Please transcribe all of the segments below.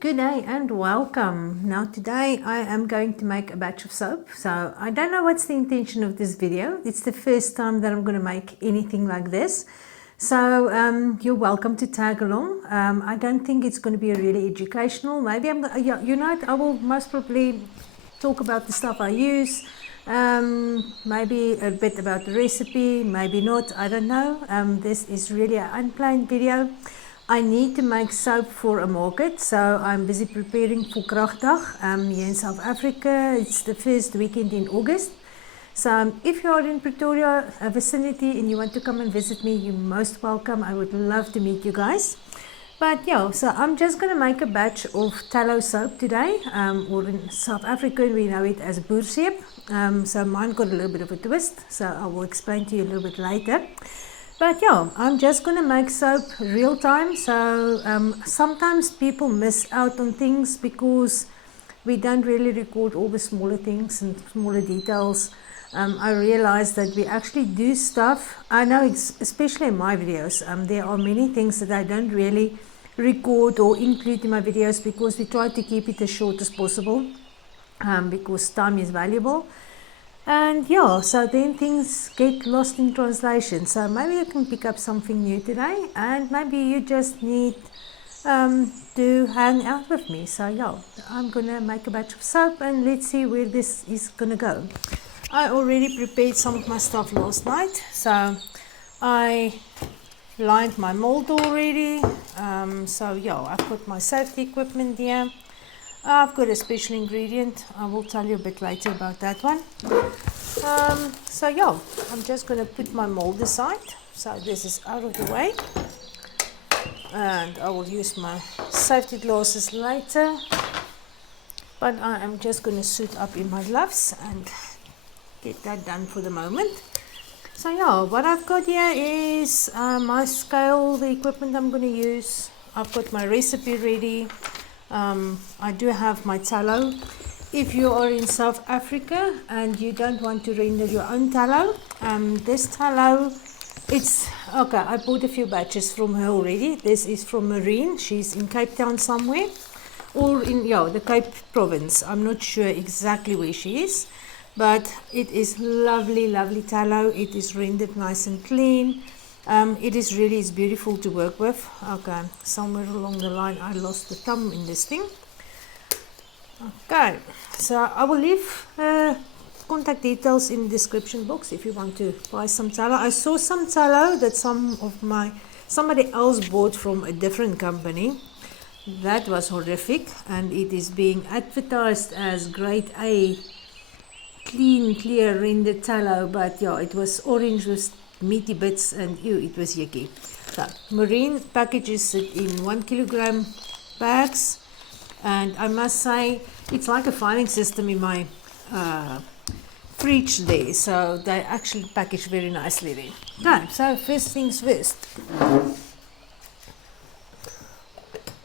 good day and welcome. Now today I am going to make a batch of soap. So I don't know what's the intention of this video. It's the first time that I'm going to make anything like this. So you're welcome to tag along. I don't think it's going to be really educational. Maybe I will most probably talk about the stuff I use. Maybe a bit about the recipe, maybe not, I don't know. This is really an unplanned video. I need to make soap for a market, so I'm busy preparing for Kragdag here in South Africa. It's the first weekend in August. So if you are in Pretoria vicinity and you want to come and visit me, you're most welcome. I would love to meet you guys. But yeah, so I'm just going to make a batch of tallow soap today, or in South Africa we know it as boerseep. So mine got a little bit of a twist, so I will explain to you a little bit later. But yeah, I'm just going to make soap real time. So sometimes people miss out on things because we don't really record all the smaller things and smaller details. I realized that we actually do stuff. I know, especially in my videos, there are many things that I don't really record or include in my videos because we try to keep it as short as possible because time is valuable. And yeah, so then things get lost in translation. So maybe you can pick up something new today, and maybe you just need to hang out with me. So yeah, I'm gonna make a batch of soap and let's see where this is gonna go. I already prepared some of my stuff last night, so I lined my mold already. So yeah, I've got my safety equipment here. I've got a special ingredient. I will tell you a bit later about that one. So yeah, I'm just going to put my mold aside. So this is out of the way. And I will use my safety glasses later. But I am just going to suit up in my gloves and get that done for the moment. So yeah, what I've got here is my scale, the equipment I'm going to use. I've got my recipe ready. I do have my tallow. If you are in South Africa and you don't want to render your own tallow, this tallow, it's okay. I bought a few batches from her already. This is from Maureen. She's in Cape Town somewhere, or in the Cape Province. I'm not sure exactly where she is, but it is lovely, lovely tallow. It is rendered nice and clean. It's beautiful to work with. Okay, somewhere along the line I lost the thumb in this thing. Okay, so I will leave contact details in the description box if you want to buy some tallow. I saw some tallow that somebody else bought from a different company. That was horrific, and it is being advertised as grade A clean, clear rendered tallow, but yeah, it was orange with meaty bits and ew, it was yucky. So Maureen packages it in 1 kilogram bags, and I must say it's like a filing system in my fridge there, so they actually package very nicely there. Okay, so first things first,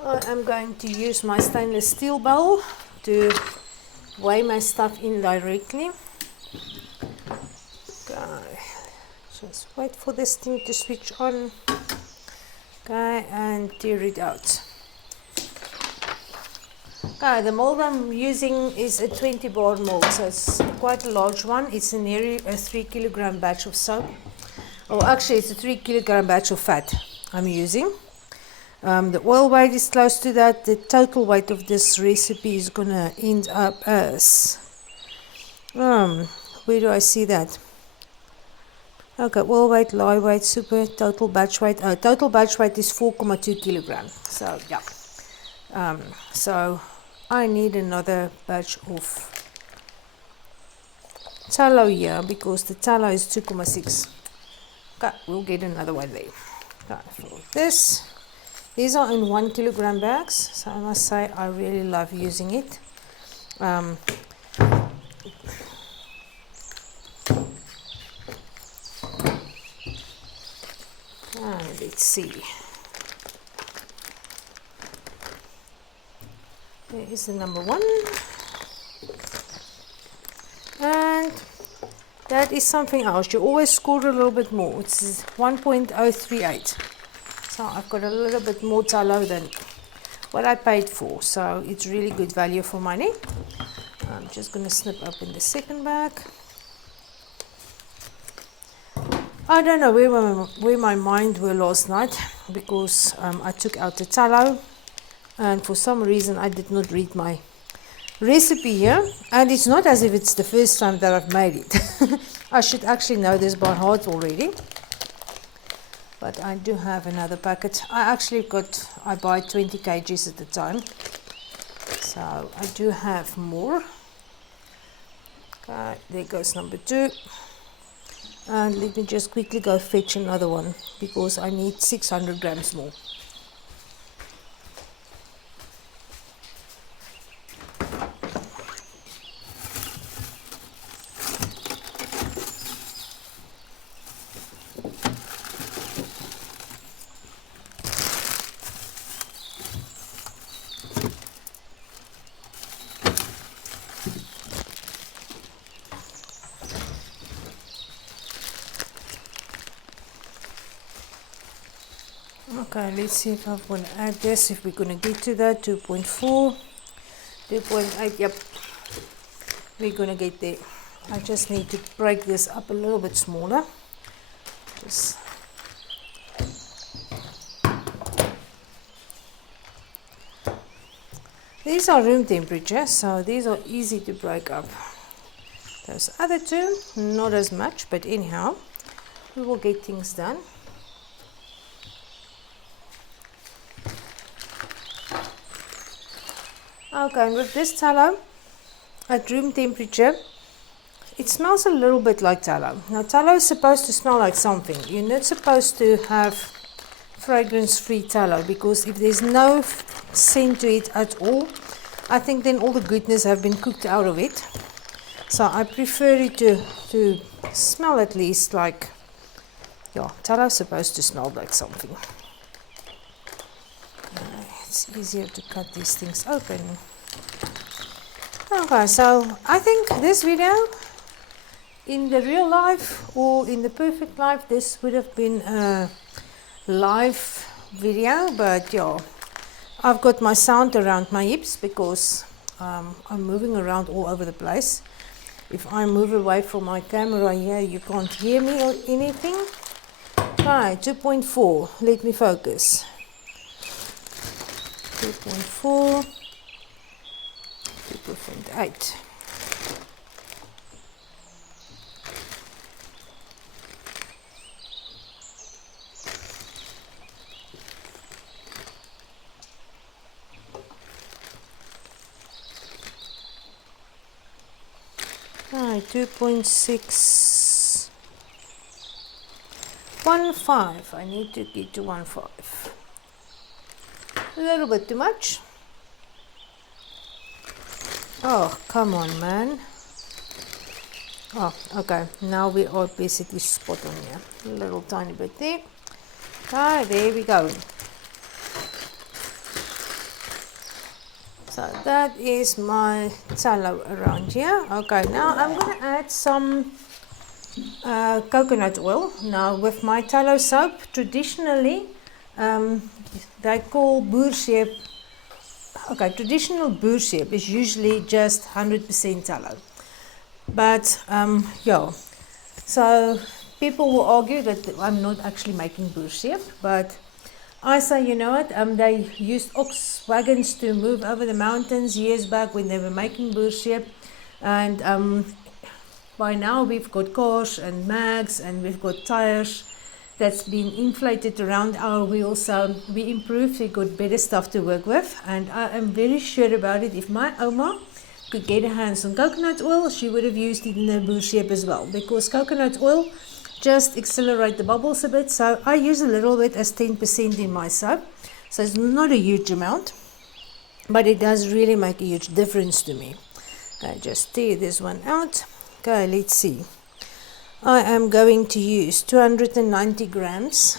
I am going to use my stainless steel bowl to weigh my stuff in directly. Okay, just wait for this thing to switch on. Okay, and tear it out. Okay, the mold I'm using is a 20 bar mold, so it's quite a large one. It's nearly a 3 kilogram batch of soap. Oh, actually it's a 3 kilogram batch of fat I'm using. The oil weight is close to that. The total weight of this recipe is gonna end up as where do I see that? Okay, oil weight, lye weight, super, total batch weight. Total batch weight is 4.2 kilograms. So yeah, so I need another batch of tallow here because the tallow is 2.6. Okay, we'll get another one there. Okay, for this. These are in 1 kilogram bags, so I must say I really love using it. Let's see. There is the number 1. And that is something else. You always score a little bit more. It's 1.038. So I've got a little bit more tallow than what I paid for, so it's really good value for money. I'm just going to snip open the second bag. I don't know where my mind were last night, because I took out the tallow, and for some reason I did not read my recipe here, and it's not as if it's the first time that I've made it. I should actually know this by heart already, but I do have another packet. I buy 20 kgs at a time, so I do have more. Okay, there goes number 2. And let me just quickly go fetch another one, because I need 600 grams more. Okay, let's see if I'm going to add this, if we're going to get to that. 2.4, 2.8, yep, we're going to get there. I just need to break this up a little bit smaller. These are room temperature, so these are easy to break up. Those other two, not as much, but anyhow, we will get things done. Okay, and with this tallow at room temperature, it smells a little bit like tallow. Now, tallow is supposed to smell like something. You're not supposed to have fragrance-free tallow, because if there's no scent to it at all, I think then all the goodness have been cooked out of it. So I prefer it to smell at least like, yeah, tallow is supposed to smell like something. It's easier to cut these things open. Okay, so I think this video, in the real life or in the perfect life, this would have been a live video, but yeah, I've got my sound around my hips because I'm moving around all over the place. If I move away from my camera here, you can't hear me or anything. Right, 2.4, let me focus. 2.4, 2.8. Right, 2.6, 1.5. I need to get to 1.5. A little bit too much. Oh, come on, man. Oh, okay. Now we are basically spot on here. A little tiny bit there. Ah, there we go. So that is my tallow around here. Okay, now I'm going to add some coconut oil. Now with my tallow soap, traditionally they call boersjeep. Okay, traditional boersjeep is usually just 100% tallow. But yeah, so people will argue that I'm not actually making boersjeep, but I say, you know what, they used ox wagons to move over the mountains years back when they were making boersjeep, and by now we've got cars and mags and we've got tires that's been inflated around our wheels, so we improved, we got better stuff to work with, and I am very sure about it. If my Oma could get her hands on coconut oil, she would have used it in her boersjeep as well, because coconut oil just accelerate the bubbles a bit. So I use a little bit as 10% in my soap, so it's not a huge amount, but it does really make a huge difference to me. Okay, just tear this one out. Okay, let's see. I am going to use 290 grams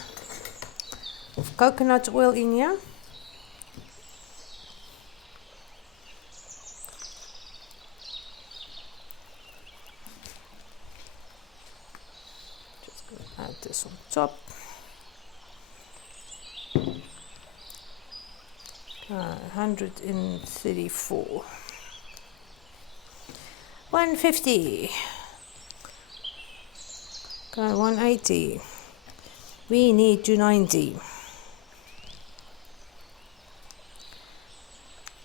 of coconut oil in here. Just going to add this on top. 134. 150. Okay, 180. We need 290.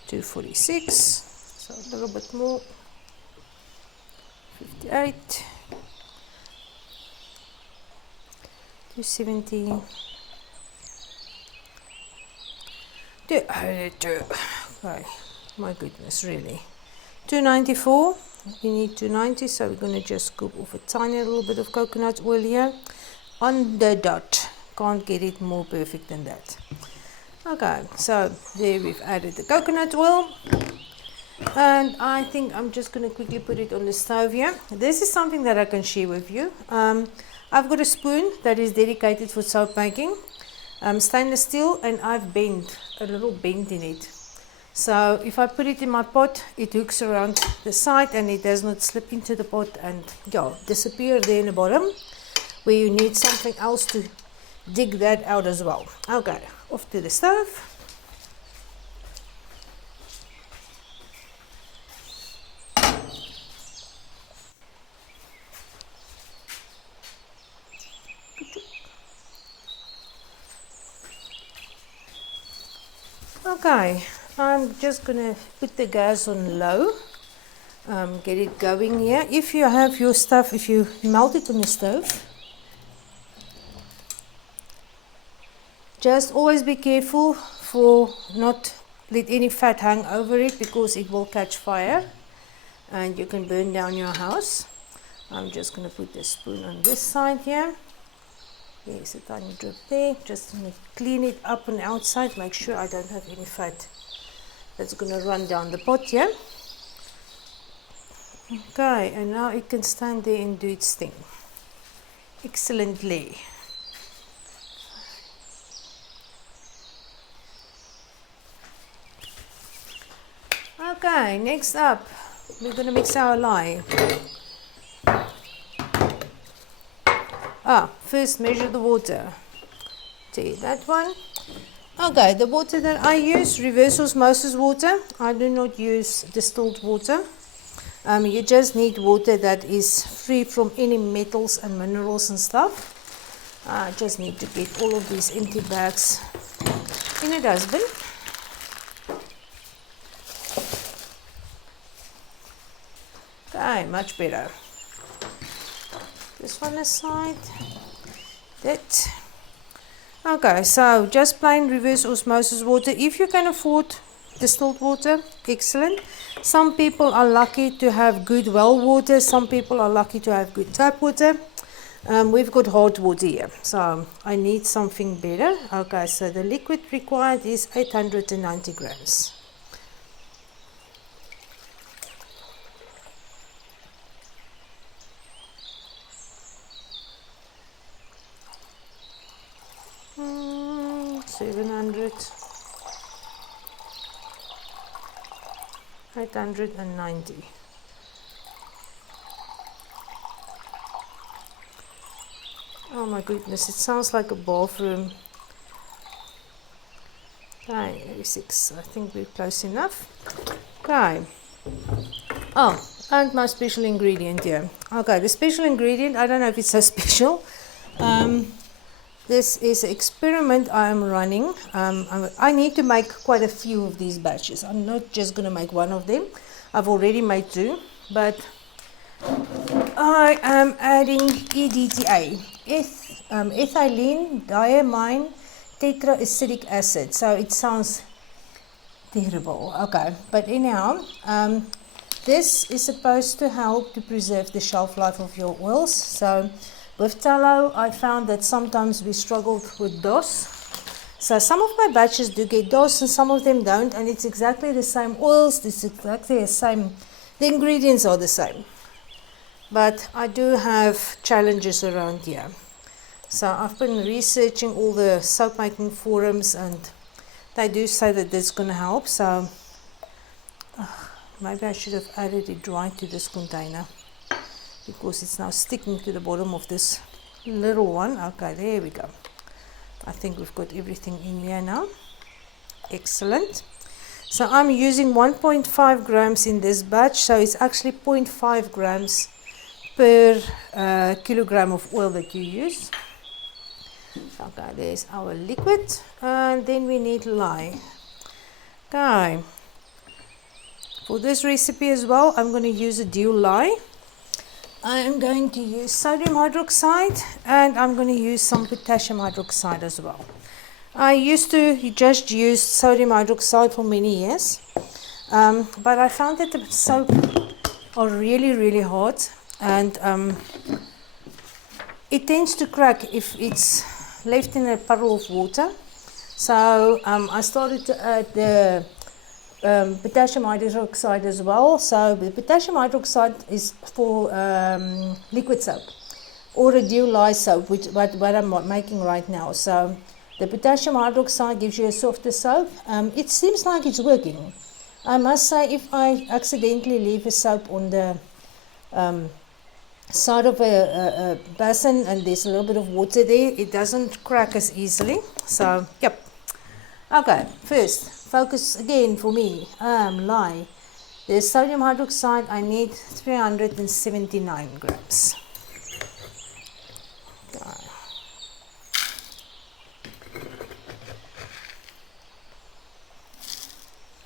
246. So a little bit more. 58. 270. 202. Okay, my goodness, really. 294. We need 290, so we're going to just scoop off a tiny little bit of coconut oil here on the dot. Can't get it more perfect than that. Okay, so there we've added the coconut oil, and I think I'm just going to quickly put it on the stove here. This is something that I can share with you. I've got a spoon that is dedicated for soap making, stainless steel, and I've bent a little bend in it. So if I put it in my pot, it hooks around the side and it does not slip into the pot and disappear there in the bottom, where you need something else to dig that out as well. Okay, off to the stove. Okay, I'm just gonna put the gas on low, get it going here. If you have your stuff, if you melt it on the stove, just always be careful for not let any fat hang over it, because it will catch fire and you can burn down your house. I'm just gonna put the spoon on this side here. There's a tiny drip there. Just going to clean it up on the outside, make sure I don't have any fat that's going to run down the pot here. Okay, and now it can stand there and do its thing excellently. Okay, next up, we're going to mix our lye. First measure the water. See that one? Okay, the water that I use, reverse osmosis water. I do not use distilled water. You just need water that is free from any metals and minerals and stuff. I just need to get all of these empty bags in a dustbin. Okay, much better. This one aside. That. Okay, so just plain reverse osmosis water. If you can afford distilled water, excellent. Some people are lucky to have good well water. Some people are lucky to have good tap water. We've got hard water here, so I need something better. Okay, so the liquid required is 890 grams. Mm, 700. 890. Oh my goodness, it sounds like a bathroom. 86. I think we're close enough. Okay. Oh, and my special ingredient here. Okay, the special ingredient, I don't know if it's so special. This is an experiment I'm running. I need to make quite a few of these batches. I'm not just going to make one of them. I've already made 2, but I am adding EDTA, ethylene diamine tetraacetic acid. So it sounds terrible. Okay, but anyhow, this is supposed to help to preserve the shelf life of your oils. So with tallow, I found that sometimes we struggled with DOS. So some of my batches do get DOS and some of them don't, and it's exactly the same oils, it's exactly the same, the ingredients are the same. But I do have challenges around here. So I've been researching all the soap making forums and they do say that this is going to help. So maybe I should have added it dry to this container, because it's now sticking to the bottom of this little one. Okay, there we go. I think we've got everything in here now. Excellent. So I'm using 1.5 grams in this batch, so it's actually 0.5 grams per kilogram of oil that you use. Okay, there's our liquid, and then we need lye. Okay, for this recipe as well, I'm going to use a dual lye. I am going to use sodium hydroxide, and I'm going to use some potassium hydroxide as well. I used to just use sodium hydroxide for many years, but I found that the soap are really hard, and it tends to crack if it's left in a puddle of water. So I started to add the potassium hydroxide as well. So the potassium hydroxide is for liquid soap or a dual lye soap, which what I'm making right now. So the potassium hydroxide gives you a softer soap. It seems like it's working. I must say, if I accidentally leave a soap on the side of a basin and there's a little bit of water there, it doesn't crack as easily. So, yep. Okay, first, focus again for me, lye. The sodium hydroxide, I need 379 grams. Okay.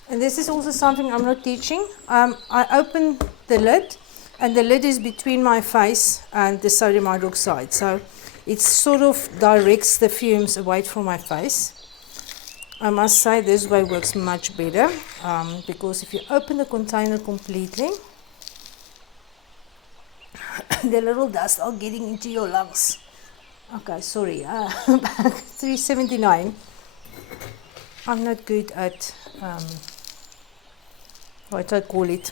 And this is also something I'm not teaching. I open the lid, and the lid is between my face and the sodium hydroxide. So it sort of directs the fumes away from my face. I must say this way works much better, because if you open the container completely, the little dust are getting into your lungs. Okay, sorry, 379. I'm not good at what I call it.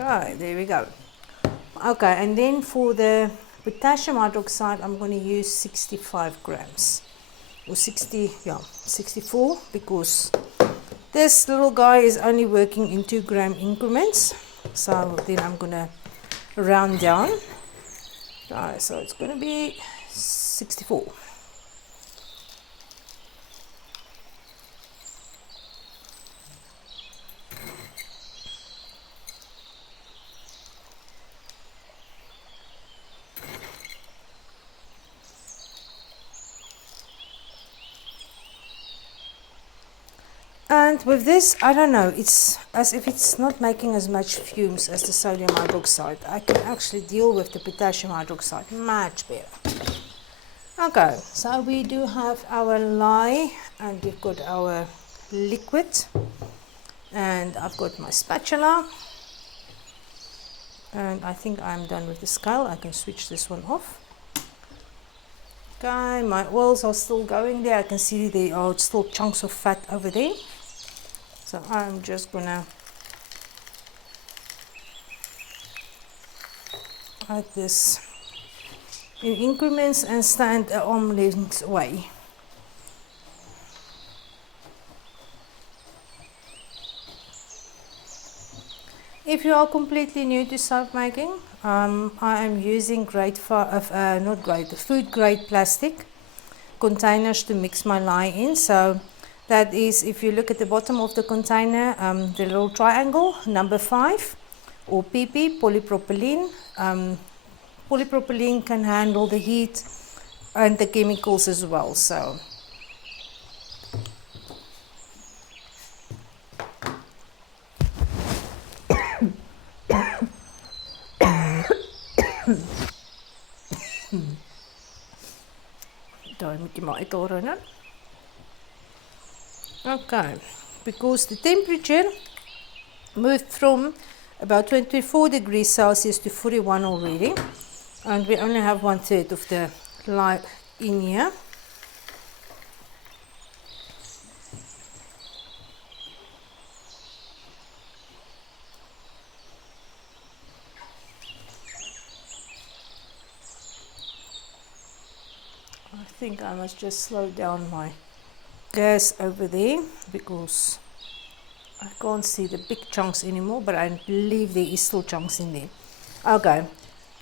Right, there we go. Okay, and then for the potassium hydroxide, I'm going to use 65 grams or 64, because this little guy is only working in 2 gram increments. So then I'm going to round down. Right, so it's going to be 64. And with this, I don't know, it's as if it's not making as much fumes as the sodium hydroxide. I can actually deal with the potassium hydroxide much better. Okay, so we do have our lye, and we've got our liquid, and I've got my spatula, and I think I'm done with the scale. I can switch this one off. Okay, my oils are still going there. I can see there are still chunks of fat over there. So I'm just gonna add this in increments and stand at arm length away. If you are completely new to soap making, I am using food grade plastic containers to mix my lye in. So that is, if you look at the bottom of the container, the little triangle, number 5, or PP, polypropylene. Polypropylene can handle the heat and the chemicals as well. So daar moet jy maar uithou nou. Okay, because the temperature moved from about 24 degrees Celsius to 41 already, and we only have 1/3 of the lye in here. think I must just slow down my gas over there because I can't see the big chunks anymore, but I believe there is still chunks in there. Okay,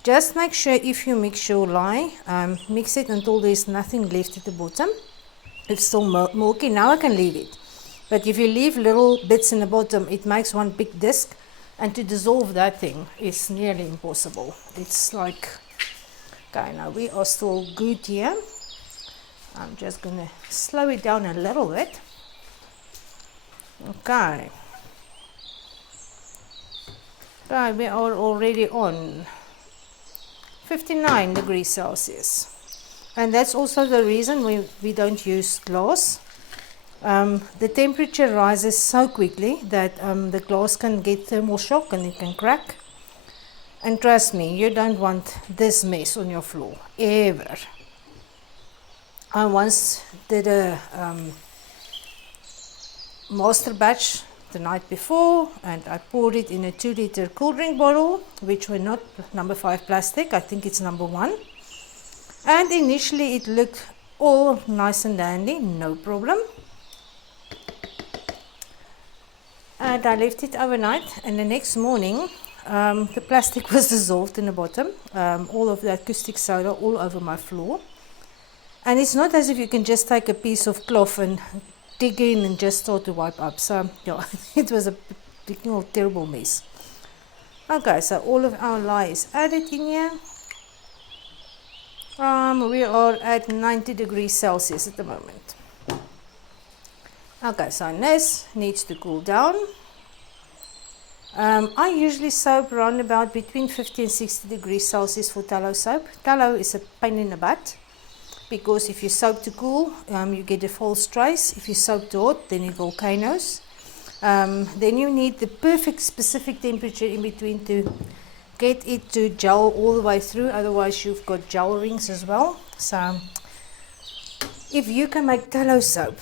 just make sure if you mix your lye, mix it until there's nothing left at the bottom. It's still milky. Now I can leave it. But if you leave little bits in the bottom, it makes one big disc, and to dissolve that thing is nearly impossible. It's like, okay, now we are still good here. I'm just going to slow it down a little bit. Okay. Okay, we are already on 59 degrees Celsius. And that's also the reason we don't use glass. The temperature rises so quickly that the glass can get thermal shock and it can crack. And trust me, you don't want this mess on your floor, ever. I once did a master batch the night before, and I poured it in a 2-liter cool drink bottle, which were not number 5 plastic, I think it's number 1. And initially it looked all nice and dandy, no problem. And I left it overnight, and the next morning the plastic was dissolved in the bottom, all of the acoustic soda all over my floor. And it's not as if you can just take a piece of cloth and dig in and just start to wipe up. So yeah, it was a big terrible mess. Okay, so all of our lye is added in here. We are at 90 degrees Celsius at the moment. Okay, so this needs to cool down. I usually soap around about between 50 and 60 degrees Celsius for tallow soap. Tallow is a pain in the butt, because if you soap to cool, you get a false trace. If you soap to hot, then it volcanoes. Then you need the perfect specific temperature in between to get it to gel all the way through, otherwise you've got gel rings as well. So if you can make tallow soap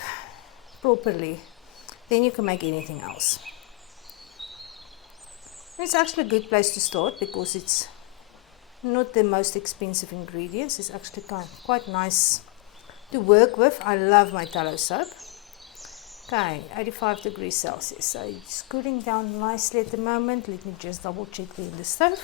properly, then you can make anything else. It's actually a good place to start because it's not the most expensive ingredients. It's actually quite nice to work with. I love my tallow soap. Okay, 85 degrees Celsius. So it's cooling down nicely at the moment. Let me just double check the stove.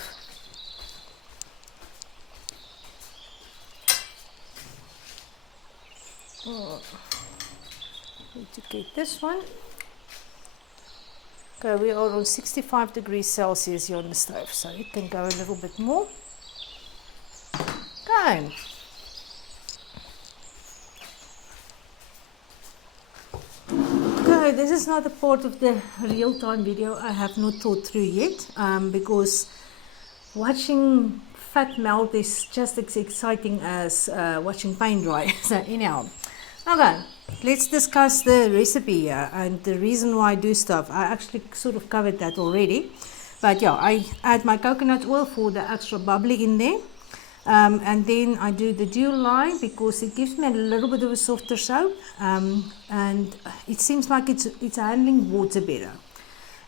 Need to get this one. Okay, we are on 65 degrees Celsius here on the stove, so it can go a little bit more. Okay. Okay, this is not a part of the real-time video I have not thought through yet, because watching fat melt is just as exciting as watching paint dry. So anyhow, okay, let's discuss the recipe here and the reason why I do stuff. I actually sort of covered that already, but yeah, I add my coconut oil for the extra bubbly in there. And then I do the dual lye because it gives me a little bit of a softer soap, and it seems like it's handling water better.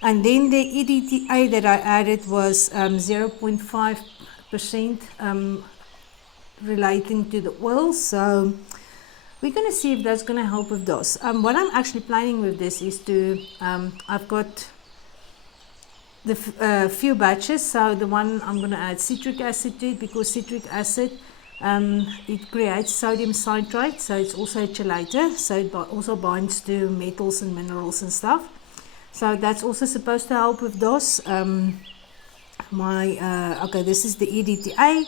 And then the EDTA that I added was 0.5% relating to the oil, so we're going to see if that's going to help with those. What I'm actually planning with this is to, I've got the few batches, so the one I'm going to add citric acid to it because citric acid, it creates sodium citrate, so it's also a chelator, so it also binds to metals and minerals and stuff. So that's also supposed to help with those. Okay, this is the EDTA.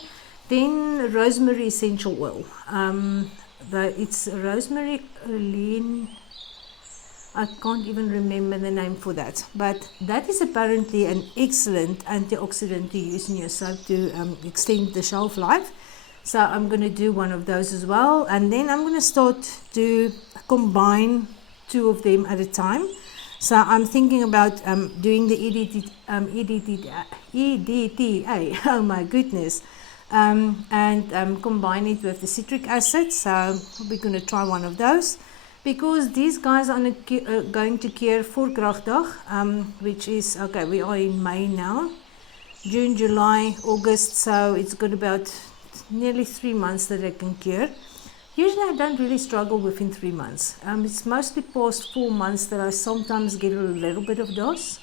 Then rosemary essential oil. It's rosemary lean. I can't even remember the name for that, but that is apparently an excellent antioxidant to use in your soap to extend the shelf life. So I'm going to do one of those as well, and then I'm going to start to combine two of them at a time. So I'm thinking about doing the EDTA, oh my goodness, and combine it with the citric acid. So we're going to try one of those, because these guys are going to cure for Kragdag, which is, okay, we are in May now, June, July, August, so it's got about nearly 3 months that I can cure. Usually I don't really struggle within 3 months. It's mostly past 4 months that I sometimes get a little bit of DOS.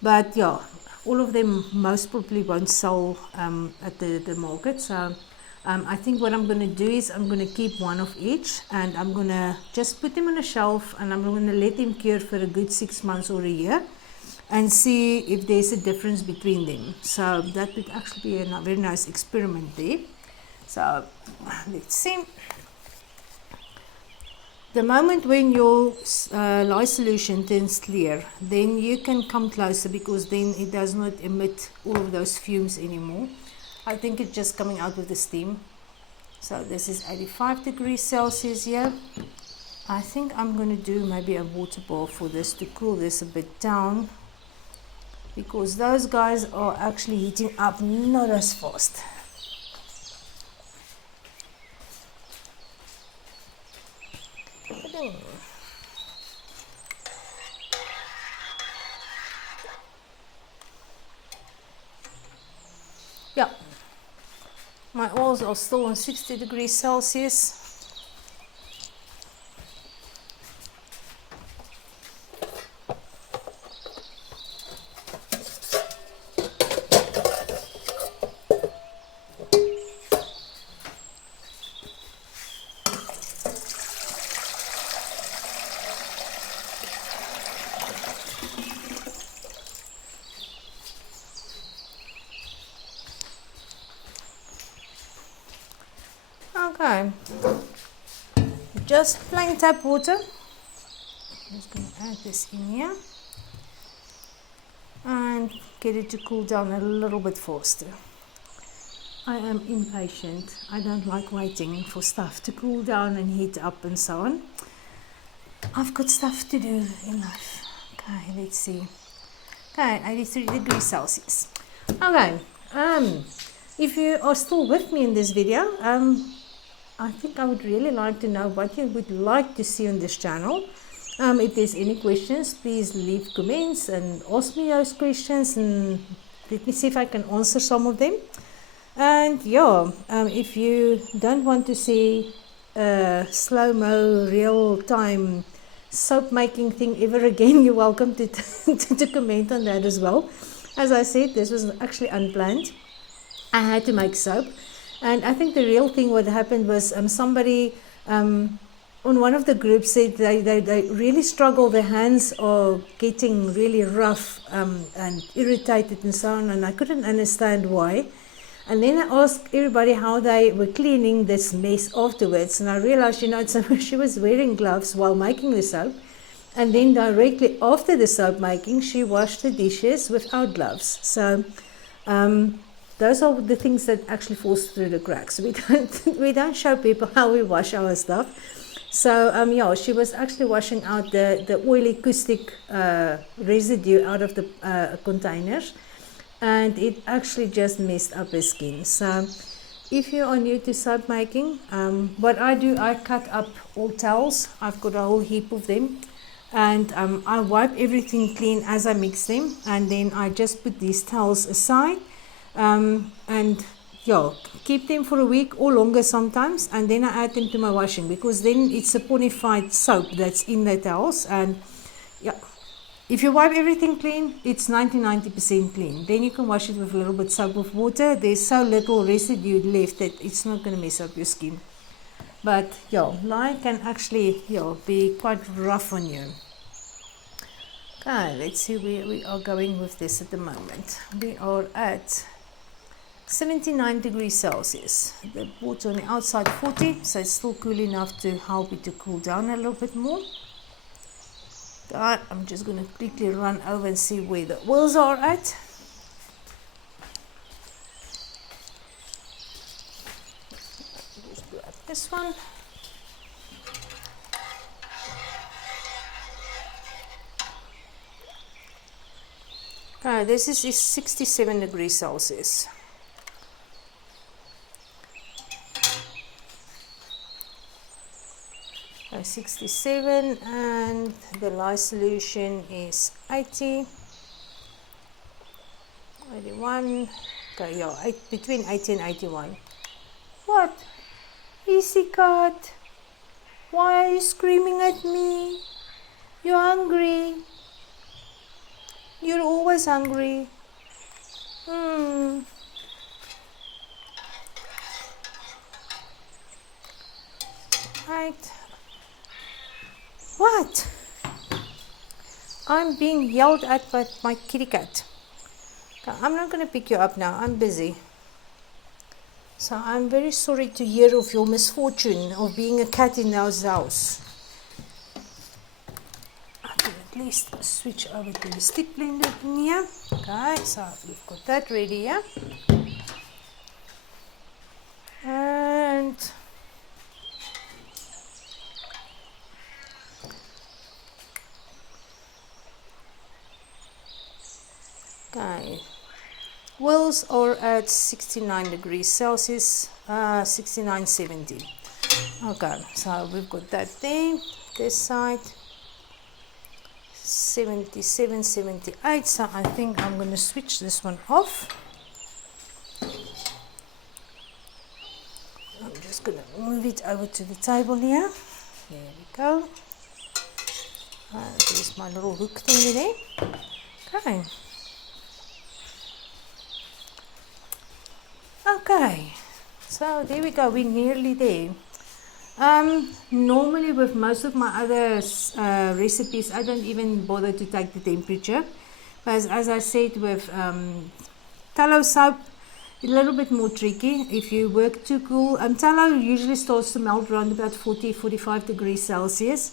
But yeah, all of them most probably won't sell at the market. So I think what I'm going to do is I'm going to keep one of each, and I'm going to just put them on a shelf, and I'm going to let them cure for a good 6 months or a year and see if there's a difference between them. So that would actually be a very nice experiment there. So let's see. The moment when your lye solution turns clear, then you can come closer, because then it does not emit all of those fumes anymore. I think it's just coming out with the steam. So this is 85 degrees Celsius here. I think I'm going to do maybe a water bath for this to cool this a bit down, because those guys are actually heating up not as fast. Yeah, my oils are still on 60 degrees Celsius. Okay, just plain tap water. I'm just going to add this in here and get it to cool down a little bit faster. I am impatient. I don't like waiting for stuff to cool down and heat up and so on. I've got stuff to do in life. Okay, let's see. Okay, 83 degrees Celsius. Okay, if you are still with me in this video, I think I would really like to know what you would like to see on this channel. If there's any questions, please leave comments and ask me those questions, and let me see if I can answer some of them. And yeah, if you don't want to see a slow-mo, real-time soap making thing ever again, you're welcome to comment on that as well. As I said, this was actually unplanned. I had to make soap. And I think the real thing what happened was somebody on one of the groups said they really struggle, their hands are getting really rough and irritated and so on, and I couldn't understand why. And then I asked everybody how they were cleaning this mess afterwards, and I realized, she was wearing gloves while making the soap, and then directly after the soap making she washed the dishes without gloves. So those are the things that actually falls through the cracks. We don't show people how we wash our stuff. So yeah, she was actually washing out the oily caustic residue out of the containers, and it actually just messed up her skin. So if you are new to soap making, what I do, I cut up all towels. I've got a whole heap of them, and I wipe everything clean as I mix them, and then I just put these towels aside. And yeah, keep them for a week or longer sometimes, and then I add them to my washing, because then it's a ponified soap that's in the towels. And yeah, if you wipe everything clean, it's 90% clean. Then you can wash it with a little bit soap with water. There's so little residue left that it's not going to mess up your skin. But yeah, lye can actually be quite rough on you. Okay, let's see where we are going with this at the moment. We are at 79 degrees Celsius. The water on the outside 40, so it's still cool enough to help it to cool down a little bit more. But I'm just going to quickly run over and see where the oils are at. Just grab this one. Okay, this is 67 degrees Celsius. Okay, 67, and the lye solution is 80, 81. Okay, yeah, between 80 and 81. What? Easy cat. Why are you screaming at me? You're hungry. You're always hungry. Right. What? I'm being yelled at by my kitty cat. Okay, I'm not going to pick you up now. I'm busy. So I'm very sorry to hear of your misfortune of being a cat in our house. I can at least switch over to the stick blender in here. Okay, so we've got that ready here. And okay, wheels are at 69 degrees Celsius, 69-70. Okay, so we've got that there. This side 77, 78. So I think I'm going to switch this one off. I'm just going to move it over to the table here. There we go. There's my little hook thing there. Okay. Okay, so there we go, we're nearly there. Normally with most of my other recipes, I don't even bother to take the temperature. But as I said with tallow soap, a little bit more tricky. If you work too cool, tallow usually starts to melt around about 40-45 degrees Celsius.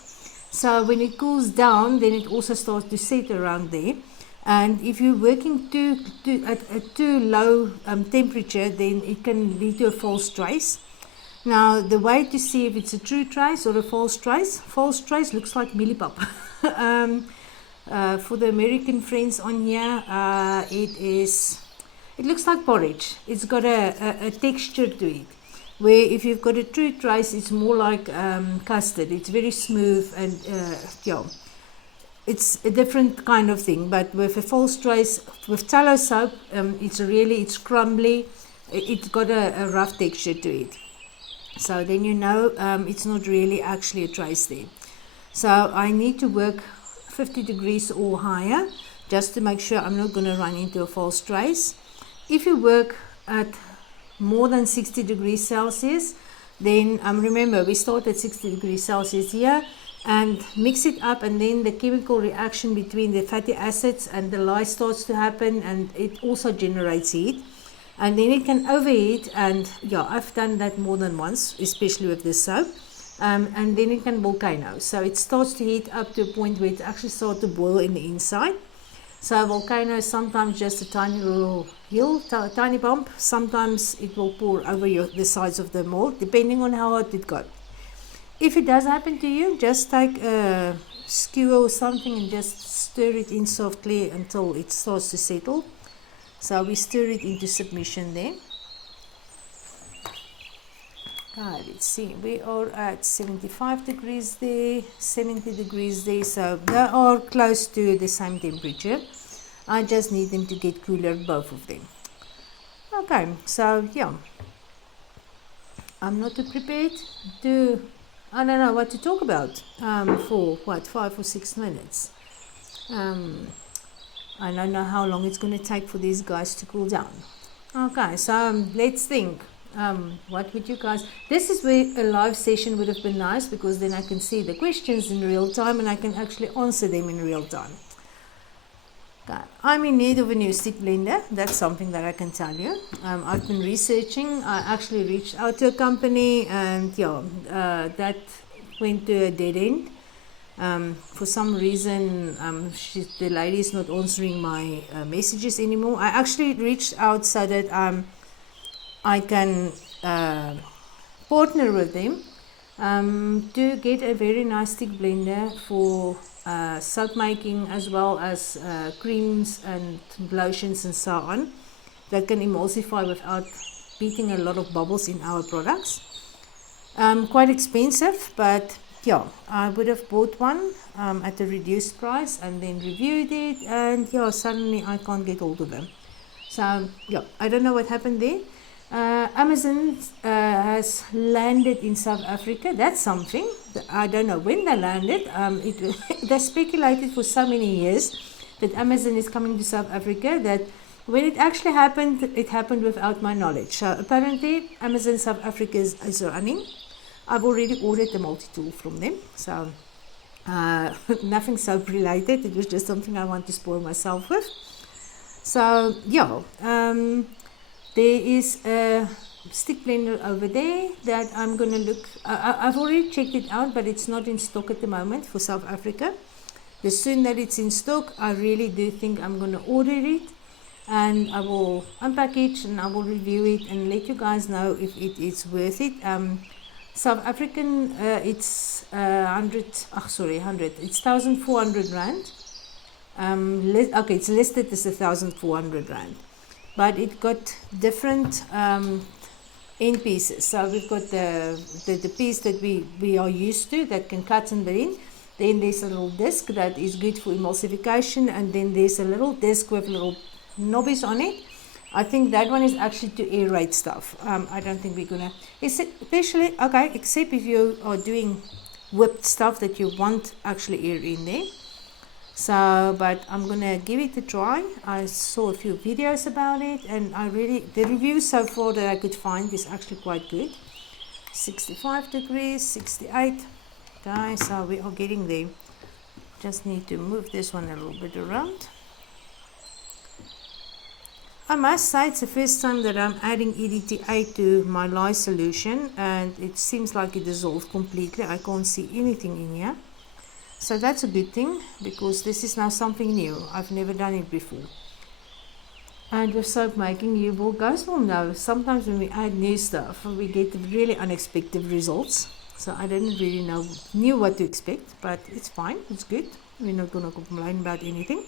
So when it cools down, then it also starts to set around there. And if you're working at a too low temperature, then it can lead to a false trace. Now, the way to see if it's a true trace or a false trace looks like millipop. For the American friends on here, it looks like porridge. It's got a texture to it. Where if you've got a true trace, it's more like custard. It's very smooth and yeah. It's a different kind of thing, but with a false trace, with tallow soap, it's crumbly. It's got a rough texture to it. So then you know it's not really actually a trace there. So I need to work 50 degrees or higher just to make sure I'm not going to run into a false trace. If you work at more than 60 degrees Celsius, then remember we start at 60 degrees Celsius here. And mix it up, and then the chemical reaction between the fatty acids and the lye starts to happen, and it also generates heat, and then it can overheat. And yeah, I've done that more than once, especially with this soap, and then it can volcano. So it starts to heat up to a point where it actually starts to boil in the inside. So volcano is sometimes just a tiny little hill, tiny bump. Sometimes it will pour over the sides of the mold, depending on how hot it got. If it does happen to you, just take a skewer or something and just stir it in softly until it starts to settle. So we stir it into submission there. Let's see, we are at 75 degrees there, 70 degrees there, so they are close to the same temperature. I just need them to get cooler, both of them. Okay, so yeah, I'm not too prepared to... I don't know what to talk about for 5 or 6 minutes. I don't know how long it's going to take for these guys to cool down. Okay, so let's think. What would you guys... This is where a live session would have been nice, because then I can see the questions in real time and I can actually answer them in real time. Okay. I'm in need of a new stick blender. That's something that I can tell you. I've been researching. I actually reached out to a company, and yeah, that went to a dead end. For some reason, the lady is not answering my messages anymore. I actually reached out so that I can partner with them to get a very nice stick blender for soap making, as well as creams and lotions and so on, that can emulsify without beating a lot of bubbles in our products. Quite expensive, but yeah, I would have bought one at a reduced price and then reviewed it, and yeah, suddenly I can't get hold of them. So yeah, I don't know what happened there. Amazon has landed in South Africa. That's something. I don't know when they landed. They speculated for so many years that Amazon is coming to South Africa, that when it actually happened, it happened without my knowledge. So apparently Amazon South Africa is running. I've already ordered a multi-tool from them. So nothing soap related. It was just something I want to spoil myself with. So yeah, there is a stick blender over there that I'm going to look. I've already checked it out, but it's not in stock at the moment for South Africa. The soon that it's in stock, I really do think I'm going to order it, and I will unpack it and I will review it and let you guys know if it is worth it. South African, it's 100. It's 1,400 rand. Okay, it's listed as 1,400 rand, but it got different end pieces. So we've got the piece that we are used to that can cut and blend. Then there's a little disc that is good for emulsification, and then there's a little disc with little knobbies on it. I think that one is actually to aerate stuff. I don't think we're gonna, especially, okay, except if you are doing whipped stuff that you want actually air in there. So, but I'm gonna give it a try. I saw a few videos about it, and the reviews so far that I could find is actually quite good. 65 degrees, 68. Okay, so we are getting there. Just need to move this one a little bit around. I must say it's the first time that I'm adding EDTA to my lye solution, and it seems like it dissolved completely. I can't see anything in here. So that's a good thing, because this is now something new. I've never done it before. And with soap making, you guys will know, sometimes when we add new stuff, we get really unexpected results. So I didn't really knew what to expect, but it's fine, it's good. We're not going to complain about anything.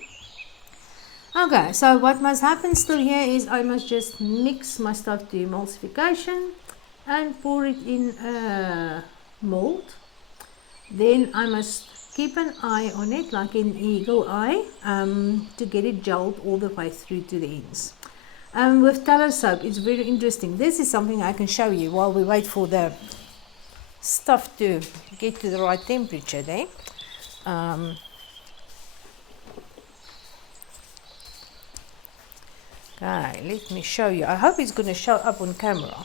Okay, so what must happen still here is I must just mix my stuff to emulsification and pour it in a mold. Then I must keep an eye on it, like an eagle eye, to get it gelled all the way through to the ends. With tallow soap, it's very interesting. This is something I can show you while we wait for the stuff to get to the right temperature there. Okay, let me show you. I hope it's going to show up on camera.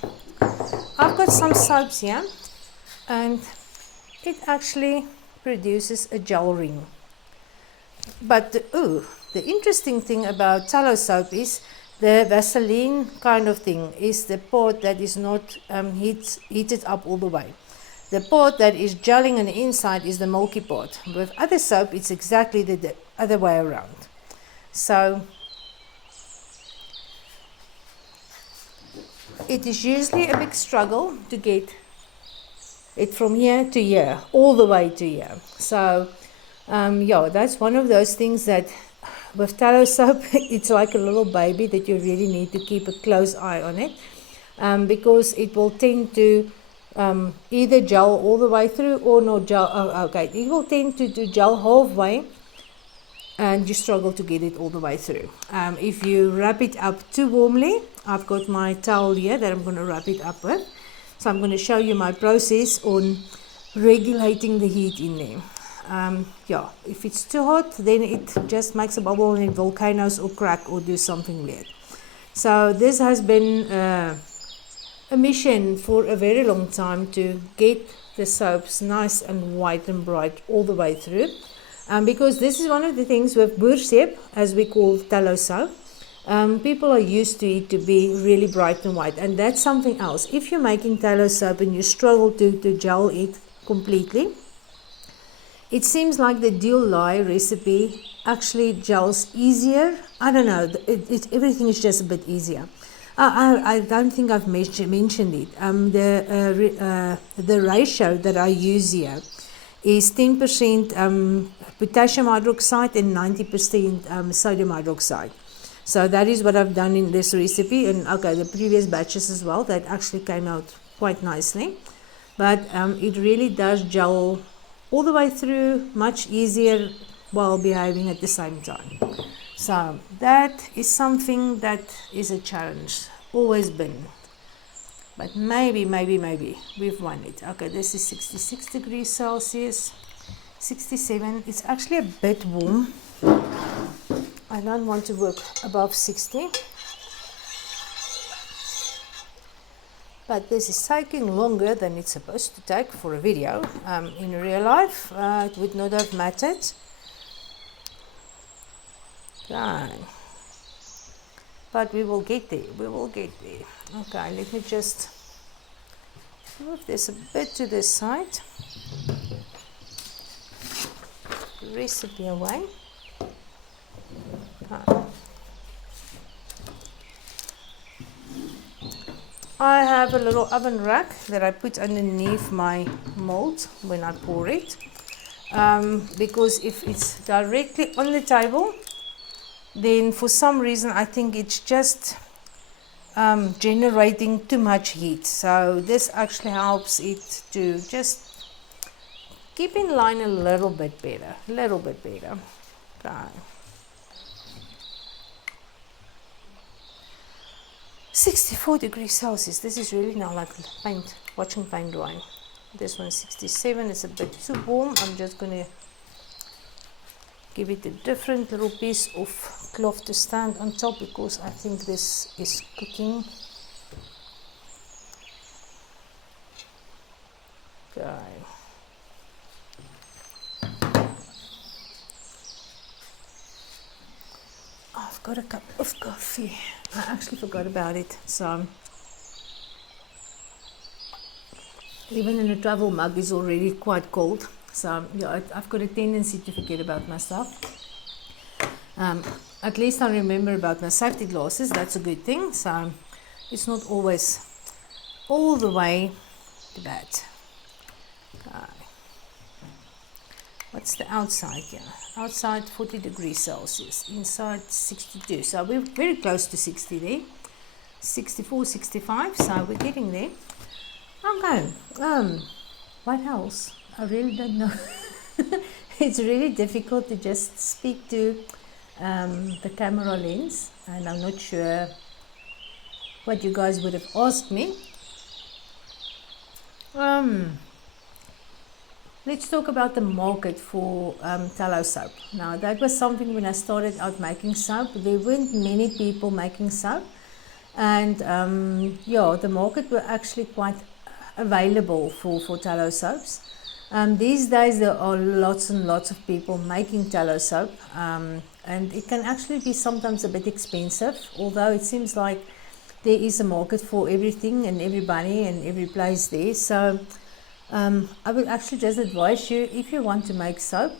I've got some soaps here, and it actually produces a gel ring. But the interesting thing about tallow soap is the Vaseline kind of thing is the part that is not heated up all the way. The part that is gelling on the inside is the milky part. With other soap, it's exactly the other way around. So it is usually a big struggle to get it from here to here, all the way to here. So yeah, that's one of those things that with tallow soap, it's like a little baby that you really need to keep a close eye on it, because it will tend to either gel all the way through or not gel. Okay, it will tend to gel halfway, and you struggle to get it all the way through. If you wrap it up too warmly, I've got my towel here that I'm going to wrap it up with. So I'm going to show you my process on regulating the heat in there. Yeah, if it's too hot, then it just makes a bubble and it volcanoes or crack or do something weird. So this has been a mission for a very long time to get the soaps nice and white and bright all the way through. Because this is one of the things with boerseep, as we call tallow soap. People are used to it to be really bright and white, and that's something else. If you're making tallow soap and you struggle to gel it completely, it seems like the dual lye recipe actually gels easier. I don't know, everything is just a bit easier. I don't think I've mentioned it. The ratio that I use here is 10% potassium hydroxide and 90% sodium hydroxide. So that is what I've done in this recipe, and okay, the previous batches as well, that actually came out quite nicely. But it really does gel all the way through, much easier while behaving at the same time. So that is something that is a challenge, always been. but maybe we've won it. Okay, this is 66 degrees Celsius, 67. It's actually a bit warm. I don't want to work above 60. But this is taking longer than it's supposed to take for a video. In real life, it would not have mattered. Okay. But we will get there, we will get there. Okay, let me just move this a bit to this side. Recipe away. Okay. I have a little oven rack that I put underneath my mold when I pour it. Because if it's directly on the table, then for some reason I think it's just generating too much heat. So this actually helps it to just keep in line a little bit better, Okay. 64 degrees Celsius. This is really now like paint, watching paint dry. This one's 67. It's a bit too warm. I'm just gonna give it a different little piece of cloth to stand on top because I think this is cooking. Okay. I've got a cup of coffee. I actually forgot about it. So even in a travel mug is already quite cold. So yeah, I've got a tendency to forget about my stuff. At least I remember about my safety glasses. That's a good thing. So it's not always all the way bad. What's the outside here? Outside 40 degrees Celsius, inside 62. So we're very close to 60 there. 64, 65, so we're getting there. Okay, what else? I really don't know. It's really difficult to just speak to the camera lens, and I'm not sure what you guys would have asked me. Let's talk about the market for tallow soap. Now that was something when I started out making soap. There weren't many people making soap, and yeah, the market were actually quite available for tallow soaps. These days there are lots and lots of people making tallow soap, and it can actually be sometimes a bit expensive, although it seems like there is a market for everything and everybody and every place there. So I would actually just advise you, if you want to make soap,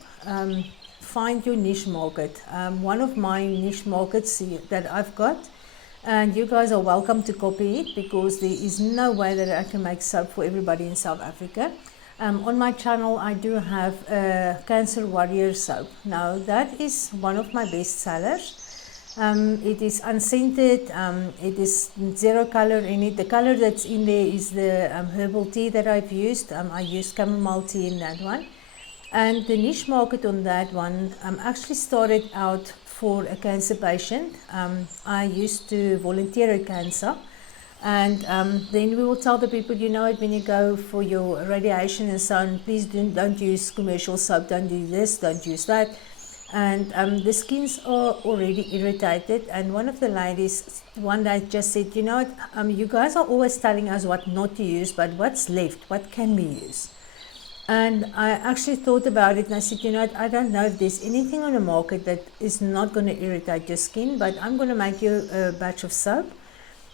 find your niche market. One of my niche markets that I've got, and you guys are welcome to copy it, because there is no way that I can make soap for everybody in South Africa. On my channel I do have a Cancer Warrior soap. Now that is one of my best sellers. It is unscented, it is zero color in it. The color that's in there is the herbal tea that I've used. I used chamomile tea in that one. And the niche market on that one actually started out for a cancer patient. I used to volunteer at cancer, and then we will tell the people, you know what, when you go for your radiation and so on, please don't use commercial soap, don't do this, don't use that. And the skins are already irritated, and one of the ladies one day just said, you know what, you guys are always telling us what not to use, but what's left, what can we use? And I actually thought about it, and I said, you know what, I don't know if there's anything on the market that is not going to irritate your skin, but I'm going to make you a batch of soap,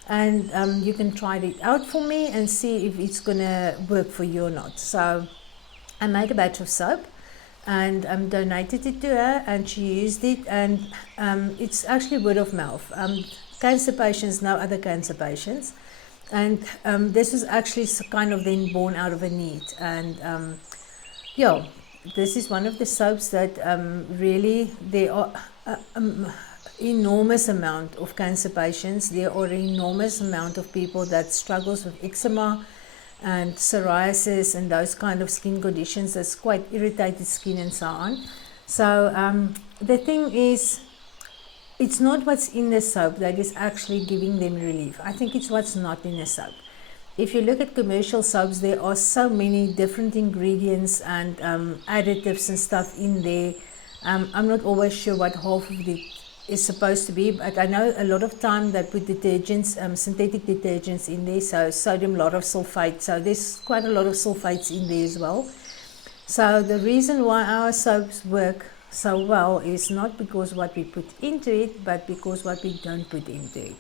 and you can try it out for me and see if it's going to work for you or not. So I made a batch of soap and donated it to her, and she used it, and it's actually word of mouth. Cancer patients know other cancer patients, and this was actually kind of then born out of a need. And yeah, this is one of the soaps that really, there are enormous amount of cancer patients. There are enormous amount of people that struggles with eczema and psoriasis and those kind of skin conditions, that's quite irritated skin and so on. So the thing is, it's not what's in the soap that is actually giving them relief. I think it's what's not in the soap. if you look at commercial soaps, there are so many different ingredients and additives and stuff in there. I'm not always sure what half of it is supposed to be, but I know a lot of time they put detergents, synthetic detergents in there, so sodium lauryl sulfate, so there's quite a lot of sulfates in there as well. So the reason why our soaps work so well is not because what we put into it, but because what we don't put into it.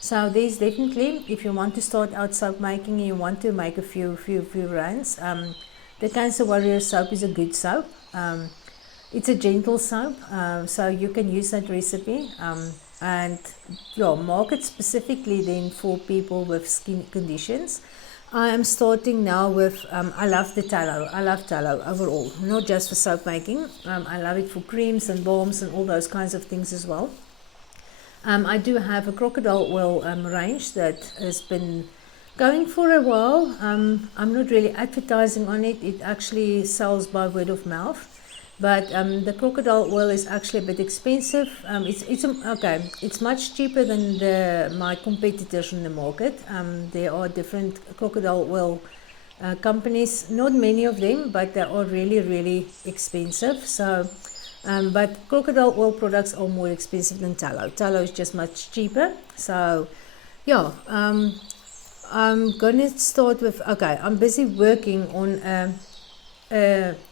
So there's definitely, if you want to start out soap making and you want to make a few runs, the Cancer Warrior soap is a good soap. It's a gentle soap, so you can use that recipe and market specifically then for people with skin conditions. I am starting now with, I love the tallow. I love tallow overall, not just for soap making. I love it for creams and balms and all those kinds of things as well. I do have a crocodile oil range that has been going for a while. I'm not really advertising on it. It actually sells by word of mouth. But the crocodile oil is actually a bit expensive. It's much cheaper than my competitors in the market. There are different crocodile oil companies, not many of them, but they are really expensive. So, but crocodile oil products are more expensive than tallow. Tallow is just much cheaper. So, yeah, I'm gonna start with. Okay, I'm busy working on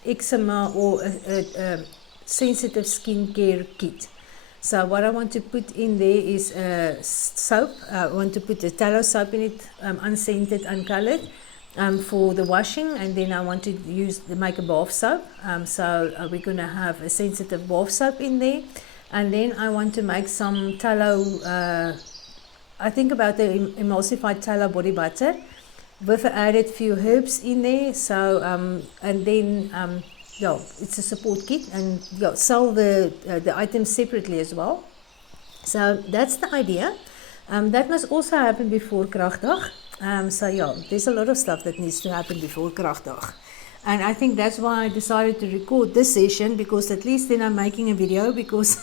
eczema or a sensitive skincare kit. So what I want to put in there is soap. I want to put a tallow soap in it, unscented, uncolored, for the washing, and then I want to make a bath soap. So we're going to have a sensitive bath soap in there, and then I want to make some tallow. I think about the emulsified tallow body butter, with added few herbs in there. So and then it's a support kit, and sell the items separately as well. So that's the idea. That must also happen before Kragdag. So there's a lot of stuff that needs to happen before Kragdag. And I think that's why I decided to record this session, because at least then I'm making a video, because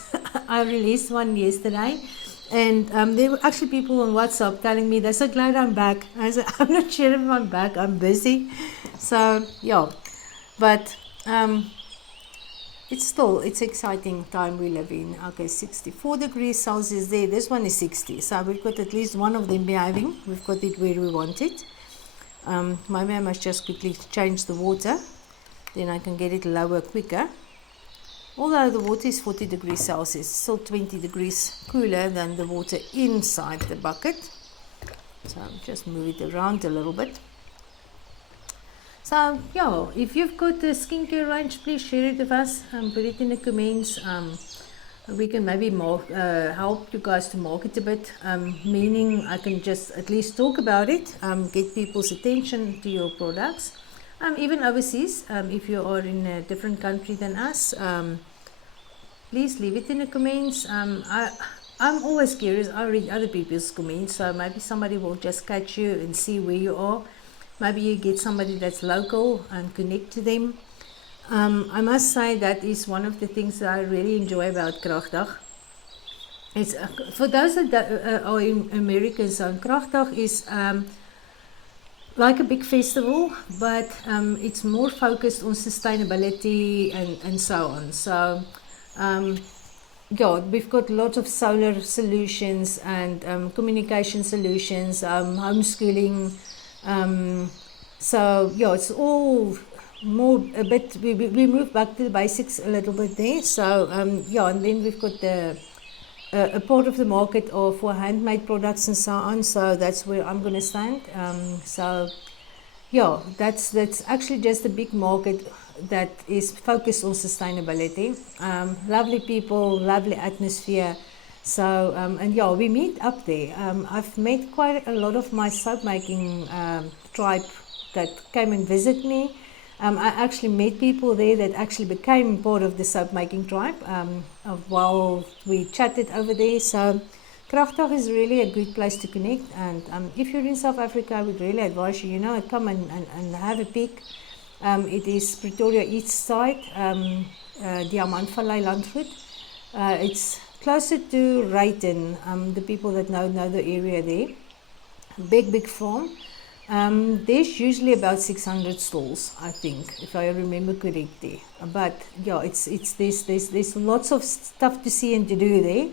I released one yesterday. And there were actually people on WhatsApp telling me they're so glad I'm back. I said, I'm not sure if I'm back, I'm busy. So but it's exciting time we live in. Okay, 64 degrees Celsius there. This one is 60. So we've got at least one of them behaving. We've got it where we want it. Maybe I must just quickly change the water. Then I can get it lower quicker. Although the water is 40 degrees Celsius, it's still 20 degrees cooler than the water inside the bucket. So I'll just move it around a little bit. So if you've got the skincare range, please share it with us. Put it in the comments. We can maybe help you guys to market a bit, meaning I can just at least talk about it, get people's attention to your products. Even overseas, if you are in a different country than us, please leave it in the comments. I'm always curious. I read other people's comments, so maybe somebody will just catch you and see where you are. Maybe you get somebody that's local and connect to them. I must say that is one of the things that I really enjoy about Kragdag. It's for those that are in America, so Kragdag is like a big festival, but it's more focused on sustainability and so on. So we've got lots of solar solutions and communication solutions, homeschooling. It's all more a bit. We move back to the basics a little bit there. So and then we've got a part of the market for handmade products and so on. So that's where I'm going to stand. That's actually just a big market that is focused on sustainability. Lovely people, lovely atmosphere. So we meet up there. I've met quite a lot of my soap making tribe that came and visit me. I actually met people there that actually became part of the soap making tribe while we chatted over there. So Kragdag is really a good place to connect, and if you're in South Africa, I would really advise you, come and have a peek. It is Pretoria East Side, Diamantvallei Landgoed. It's closer to Ruyten, the people that know the area there. Big farm. There's usually about 600 stalls, I think, if I remember correctly. But yeah, there's lots of stuff to see and to do there.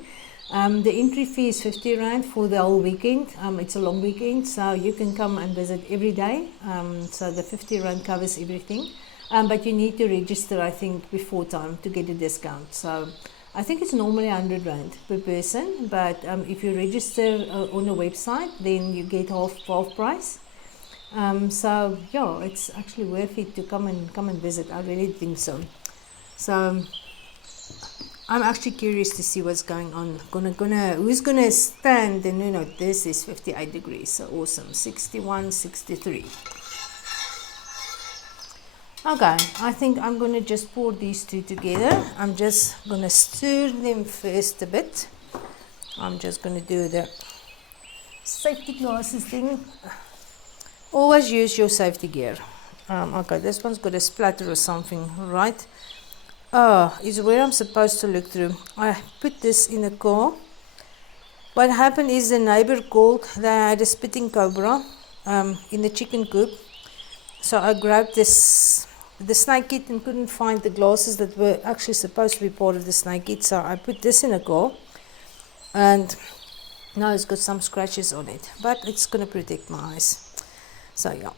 The entry fee is 50 Rand for the whole weekend. It's a long weekend, so you can come and visit every day. So the 50 Rand covers everything. But you need to register, I think, before time to get a discount. So I think it's normally 100 Rand per person, but if you register on the website, then you get half price. So yeah, it's actually worth it to come and visit. I really think so. So I'm actually curious to see what's going on. Who's gonna stand? And this is 58 degrees, so awesome. 61, 63. Okay, I think I'm gonna just pour these two together. I'm just gonna stir them first a bit. I'm just gonna do the safety glasses thing. Always use your safety gear. Okay, this one's got a splatter or something, right? Oh, is where I'm supposed to look through. I put this in a car. What happened is the neighbor called. They had a spitting cobra in the chicken coop. So I grabbed the snake kit and couldn't find the glasses that were actually supposed to be part of the snake kit. So I put this in a car. And now it's got some scratches on it. But it's going to protect my eyes. So yeah,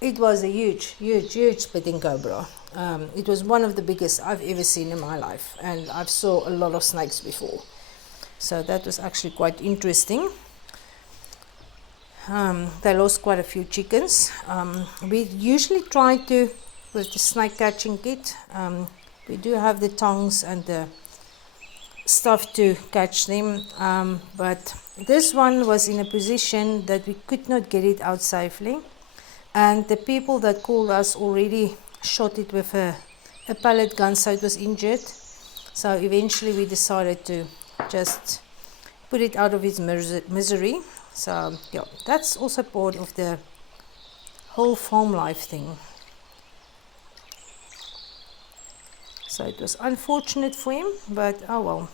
it was a huge spitting cobra. It was one of the biggest I've ever seen in my life, and I've saw a lot of snakes before. So that was actually quite interesting. They lost quite a few chickens. We usually try to, with the snake catching kit, we do have the tongs and the stuff to catch them, but this one was in a position that we could not get it out safely, and the people that called us already shot it with a pellet gun, so it was injured. So eventually we decided to just put it out of its misery. So yeah, that's also part of the whole farm life thing. So it was unfortunate for him, but oh well.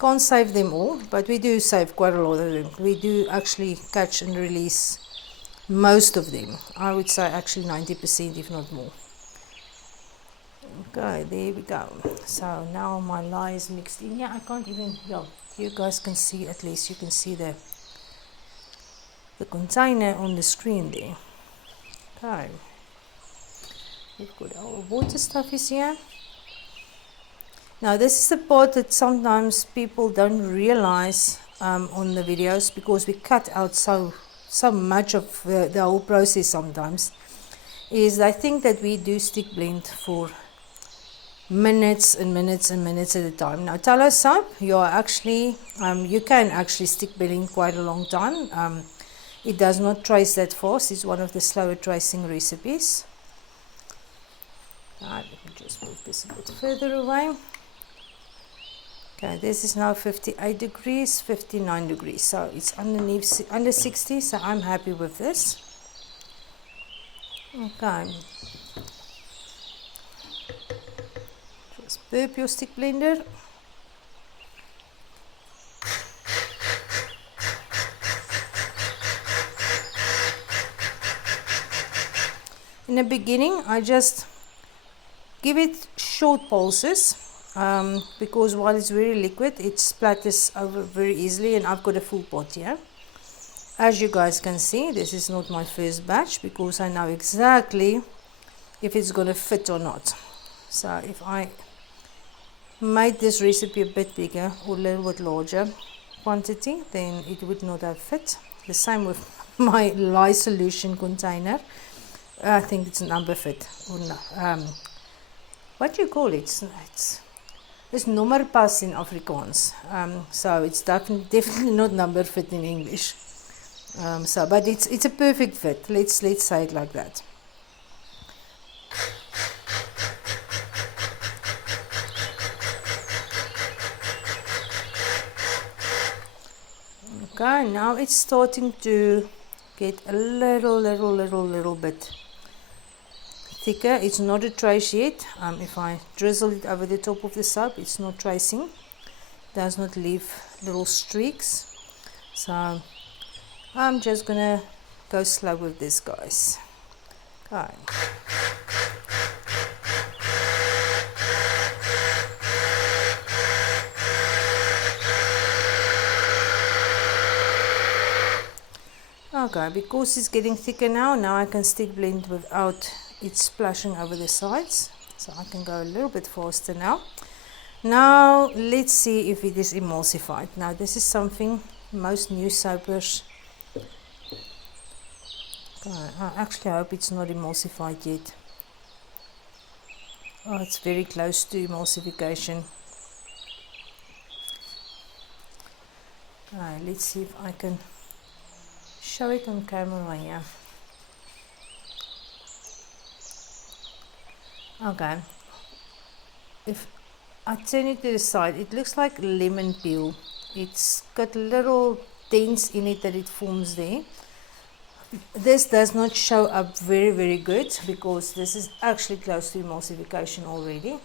Can't save them all, but we do save quite a lot of them. We do actually catch and release most of them. I would say actually 90%, if not more. Okay, there we go. So now my lye is mixed in. Yeah, I can't even, yeah, you guys can see, at least you can see the container on the screen there. Okay. We've got our water stuff is here. Now this is the part that sometimes people don't realize on the videos, because we cut out so much of the whole process sometimes, is I think that we do stick blend for minutes and minutes and minutes at a time. Now tallow soap, you can actually stick blend quite a long time. It does not trace that fast. It's one of the slower tracing recipes. Let me just move this a bit further away. Okay, this is now 58 degrees, 59 degrees, so it's under 60, so I'm happy with this. Okay. Just burp your stick blender. In the beginning, I just give it short pulses. Because while it's very liquid, it splatters over very easily, and I've got a full pot here. As you guys can see, this is not my first batch, because I know exactly if it's going to fit or not. So if I made this recipe a bit bigger or a little bit larger quantity, then it would not have fit. The same with my lye solution container. I think it's number fit, or no, what do you call it? It's nommerpas in Afrikaans, so it's definitely not number fit in English. But it's a perfect fit. Let's say it like that. Okay, now it's starting to get a little bit thicker. It's not a trace yet. If I drizzle it over the top of the soap, it's not tracing, does not leave little streaks. So I'm just gonna go slow with this, guys. Okay. Okay, because it's getting thicker now I can stick blend without it splashing over the sides. So I can go a little bit faster now. Now let's see if it is emulsified. Now this is something most new soapers. Okay, I actually hope it's not emulsified yet. Oh, it's very close to emulsification. Alright, let's see if I can show it on camera here. Okay, if I turn it to the side, it looks like lemon peel. It's got little dents in it that it forms there. This does not show up very good because this is actually close to emulsification already.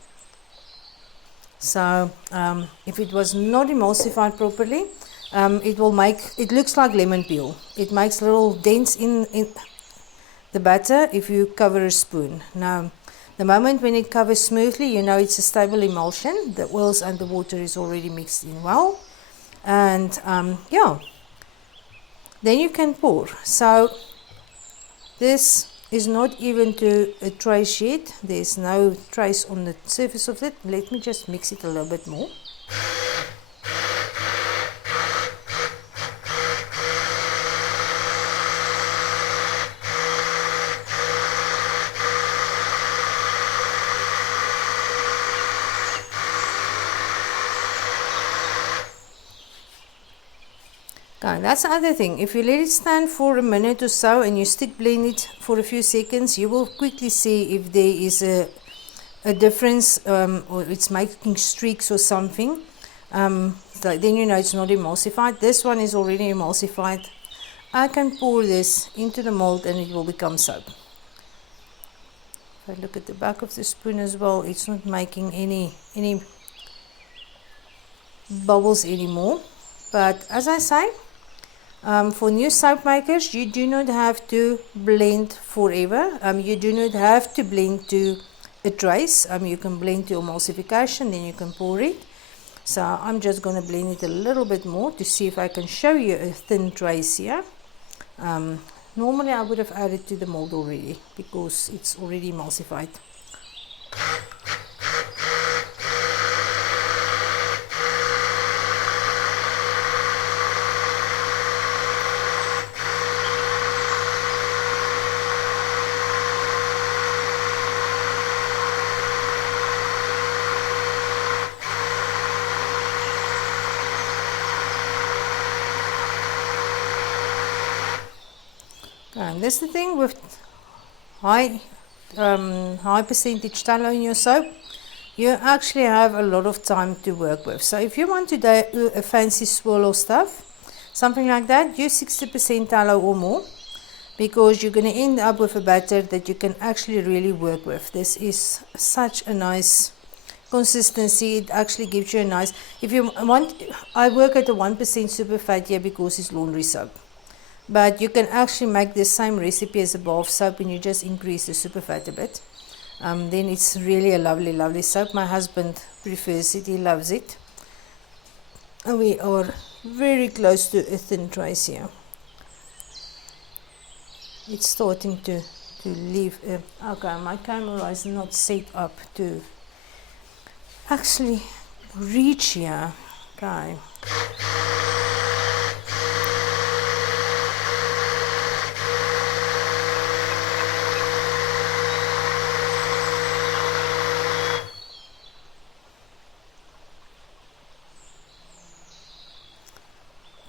So if it was not emulsified properly, it looks like lemon peel. It makes little dents in the batter if you cover a spoon. Now the moment when it covers smoothly, you know it's a stable emulsion. The oils and the water is already mixed in well, and yeah, then you can pour. So this is not even to a trace yet. There's no trace on the surface of it. Let me just mix it a little bit more. Okay, that's the other thing. If you let it stand for a minute or so and you stick blend it for a few seconds, you will quickly see if there is a difference or it's making streaks or something. So then you know it's not emulsified. This one is already emulsified. I can pour this into the mold and it will become soap. If I look at the back of the spoon as well, it's not making any bubbles anymore. But as I say, for new soap makers, you do not have to blend forever. You do not have to blend to a trace. You can blend to emulsification, then you can pour it. So I'm just going to blend it a little bit more to see if I can show you a thin trace here. Normally I would have added to the mold already because it's already emulsified. And that's the thing with high percentage tallow in your soap, you actually have a lot of time to work with. So if you want to do a fancy swirl or stuff, something like that, use 60% tallow or more, because you're going to end up with a batter that you can actually really work with. This is such a nice consistency. It actually gives you a nice, if you want, I work at a 1% super fat here because it's laundry soap. But you can actually make the same recipe as a bar of soap and you just increase the super fat a bit. Then it's really a lovely soap. My husband prefers it, he loves it. And we are very close to a thin trace here. It's starting to leave. Okay, my camera is not set up to actually reach here. Okay.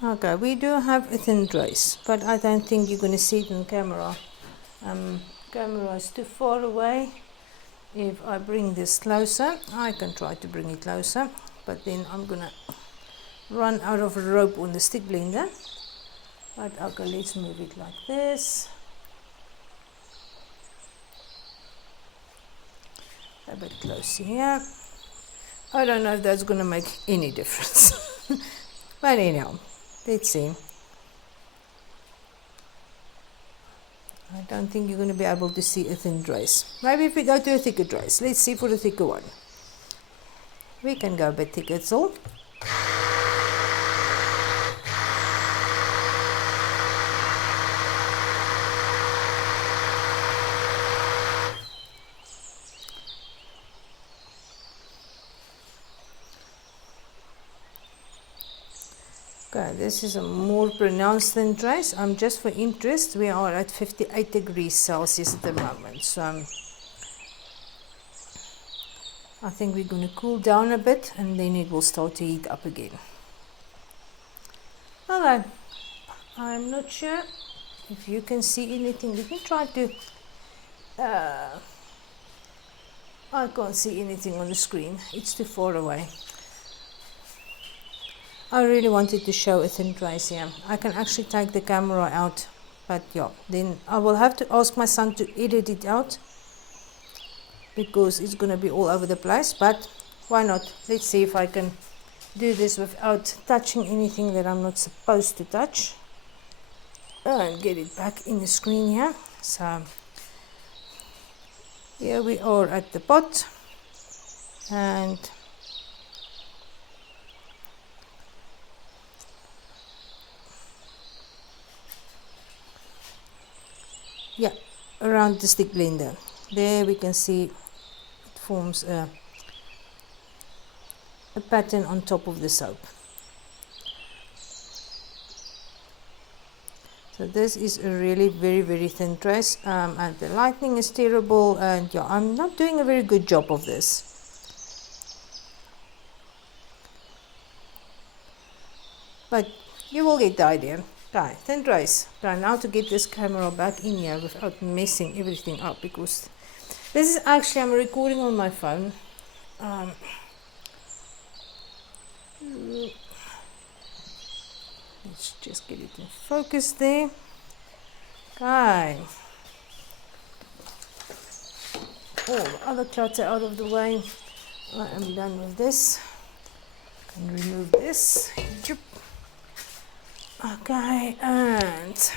Okay, we do have a thin trace, but I don't think you're going to see it on camera. Camera is too far away. If I bring this closer, I can try to bring it closer, but then I'm going to run out of rope on the stick blender. But okay, let's move it like this. A bit closer here. I don't know if that's going to make any difference. But anyhow. Let's see. I don't think you're going to be able to see a thin trace. Maybe if we go to a thicker trace. Let's see for the thicker one. We can go a bit thicker, it's all. Okay, this is a more pronounced thin trace. Just for interest, we are at 58 degrees Celsius at the moment. So I think we're going to cool down a bit and then it will start to heat up again. Okay, I'm not sure if you can see anything. You can try to... I can't see anything on the screen. It's too far away. I really wanted to show a thin trace here. I can actually take the camera out, but yeah, then I will have to ask my son to edit it out because it's going to be all over the place, but why not? Let's see if I can do this without touching anything that I'm not supposed to touch. And get it back in the screen here. So here we are at the pot, and yeah, around the stick blender. There we can see it forms a pattern on top of the soap. So this is a really very thin trace, and the lighting is terrible, and yeah, I'm not doing a very good job of this. But you will get the idea. Okay, thin trace. Okay, now to get this camera back in here without messing everything up, because this is actually, I'm recording on my phone. Let's just get it in focus there. Okay. All the other clutter out of the way. I am done with this. I can remove this. Okay, and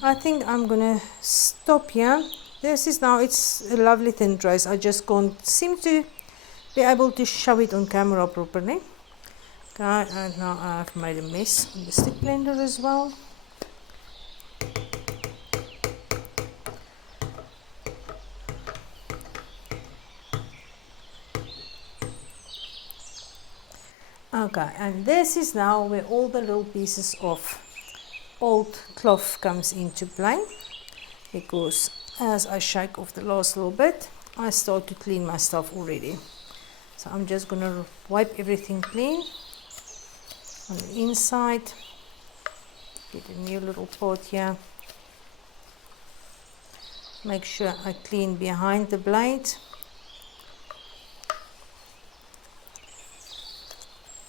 I think I'm gonna stop here. This is now, it's a lovely thin trace. I just can't seem to be able to show it on camera properly. Okay, and now I've made a mess in the stick blender as well. Okay, and this is now where all the little pieces of old cloth comes into play, because as I shake off the last little bit, I start to clean my stuff already. So I'm just going to wipe everything clean on the inside. Get a new little pot here. Make sure I clean behind the blade.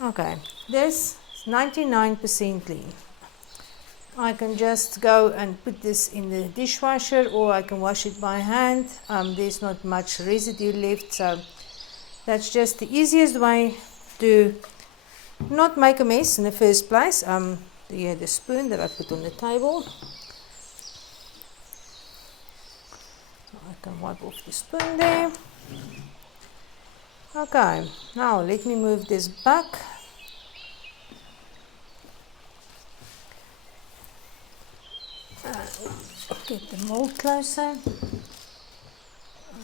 Okay, this is 99% clean. I can just go and put this in the dishwasher, or I can wash it by hand. There's not much residue left, so that's just the easiest way to not make a mess in the first place. The spoon that I put on the table. I can wipe off the spoon there. Okay, now let me move this back. Get the mold closer.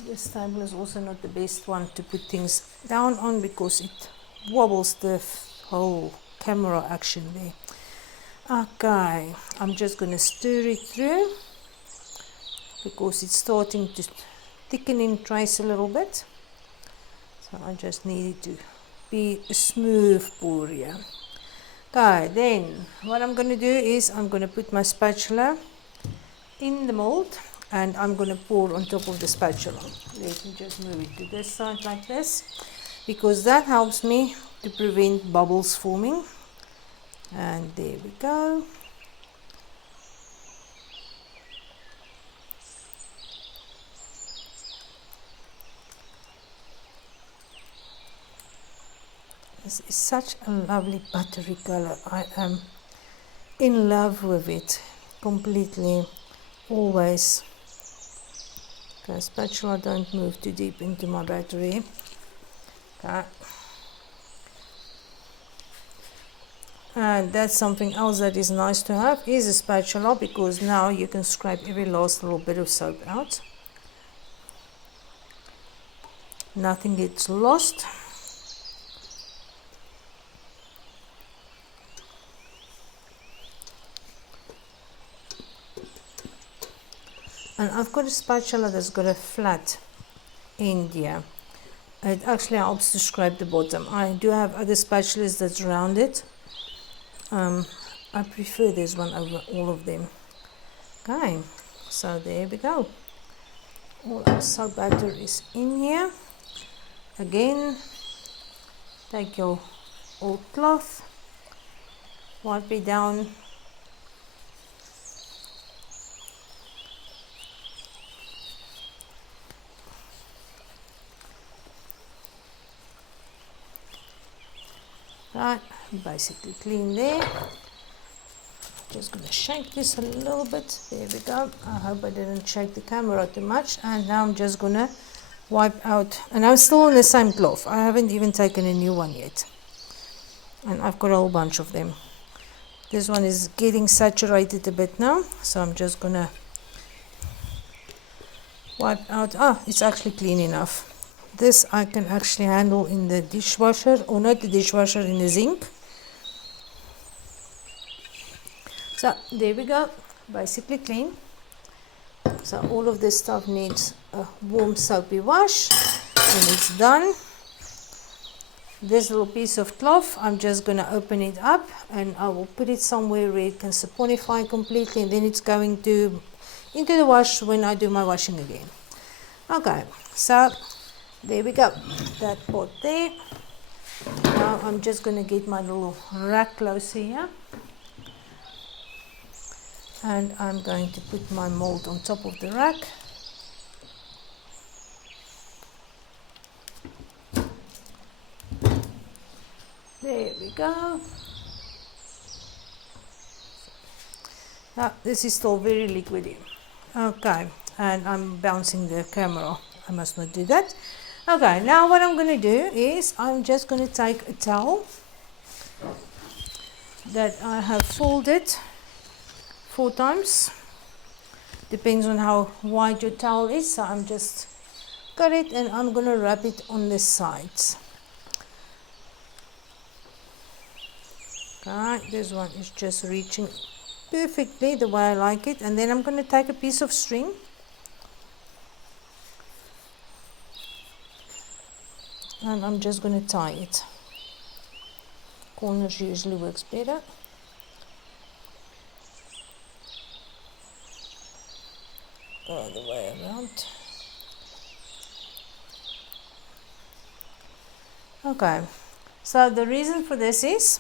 This table is also not the best one to put things down on because it wobbles the whole camera action there. Okay, I'm just going to stir it through because it's starting to thicken in trace a little bit. So I just need it to be a smooth pour here. Okay, then what I'm going to do is I'm going to put my spatula in the mold and I'm going to pour on top of the spatula. Let me just move it to this side like this, because that helps me to prevent bubbles forming. And there we go. This is such a lovely buttery color. I am in love with it completely. always, okay, spatula, don't move too deep into my battery. Okay. And that's something else that is nice to have, is a spatula, because now you can scrape every last little bit of soap out. Nothing gets lost. And I've got a spatula that's got a flat end here. It actually helps to scrape the bottom. I do have other spatulas that's rounded. I prefer this one over all of them. Okay, so there we go. All our soap batter is in here. Again, take your old cloth, wipe it down. Right, basically clean there. Just gonna shake this a little bit. There we go. I hope I didn't shake the camera too much. And now I'm just gonna wipe out, and I'm still on the same cloth. I haven't even taken a new one yet. And I've got a whole bunch of them. This one is getting saturated a bit now, so I'm just gonna wipe out. It's actually clean enough. This I can actually handle in the dishwasher, or not the dishwasher, in the sink. So there we go, basically clean. So all of this stuff needs a warm soapy wash, and it's done. This little piece of cloth, I'm just going to open it up, and I will put it somewhere where it can saponify completely, and then it's going into the wash when I do my washing again. Okay, so there we go, that pot there. Now I'm just going to get my little rack closer here. And I'm going to put my mold on top of the rack. There we go. Now, this is still very liquidy. Okay, and I'm bouncing the camera. I must not do that. Okay, now what I'm going to do is I'm just going to take a towel that I have folded 4 times. Depends on how wide your towel is. So I'm just got it, and I'm going to wrap it on the sides. Okay, this one is just reaching perfectly the way I like it. And then I'm going to take a piece of string. And I'm just going to tie it. Corners usually works better. All the way around. Okay, so the reason for this is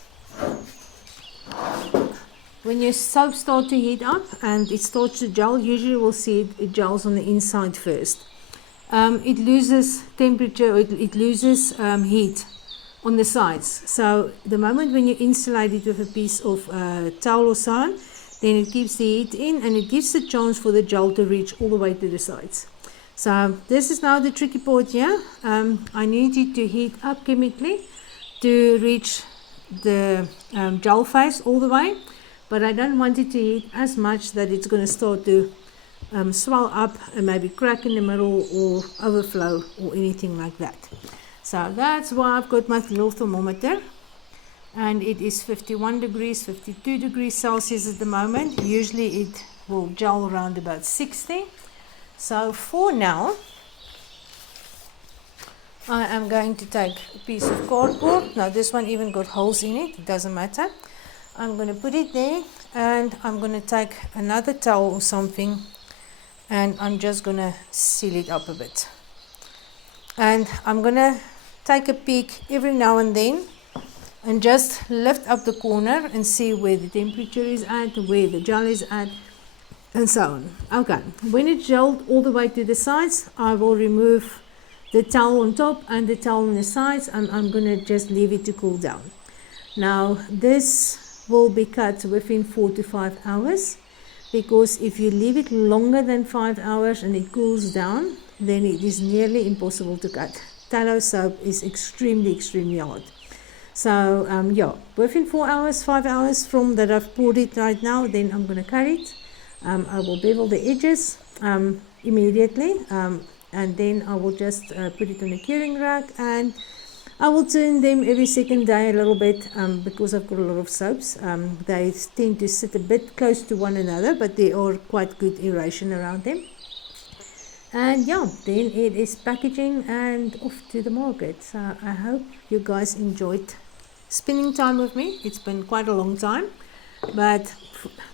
when your soap starts to heat up and it starts to gel, usually we'll see it gels on the inside first. It loses temperature, it loses heat on the sides. So the moment when you insulate it with a piece of towel or so, then it keeps the heat in, and it gives a chance for the gel to reach all the way to the sides. So this is now the tricky part here. I need it to heat up chemically to reach the gel phase all the way, but I don't want it to heat as much that it's going to start to swell up and maybe crack in the middle or overflow or anything like that. So that's why I've got my little thermometer, and it is 51 degrees, 52 degrees Celsius at the moment. Usually it will gel around about 60. So for now, I am going to take a piece of cardboard. Now this one even got holes in it, it doesn't matter. I'm going to put it there, and I'm going to take another towel or something, and I'm just going to seal it up a bit. And I'm going to take a peek every now and then and just lift up the corner and see where the temperature is at, where the gel is at, and so on. Okay, when it's gelled all the way to the sides, I will remove the towel on top and the towel on the sides, and I'm going to just leave it to cool down. Now this will be cut within 4 to 5 hours. because if you leave it longer than 5 hours and it cools down, then it is nearly impossible to cut. Tallow soap is extremely hard. So yeah, within 4 hours, 5 hours from that I've poured it right now, then I'm going to cut it. I will bevel the edges immediately, and then I will just put it on a curing rack, and I will turn them every second day a little bit, because I've got a lot of soaps. They tend to sit a bit close to one another, but there are quite good aeration around them. And yeah, then it is packaging and off to the market. So I hope you guys enjoyed spending time with me. It's been quite a long time, but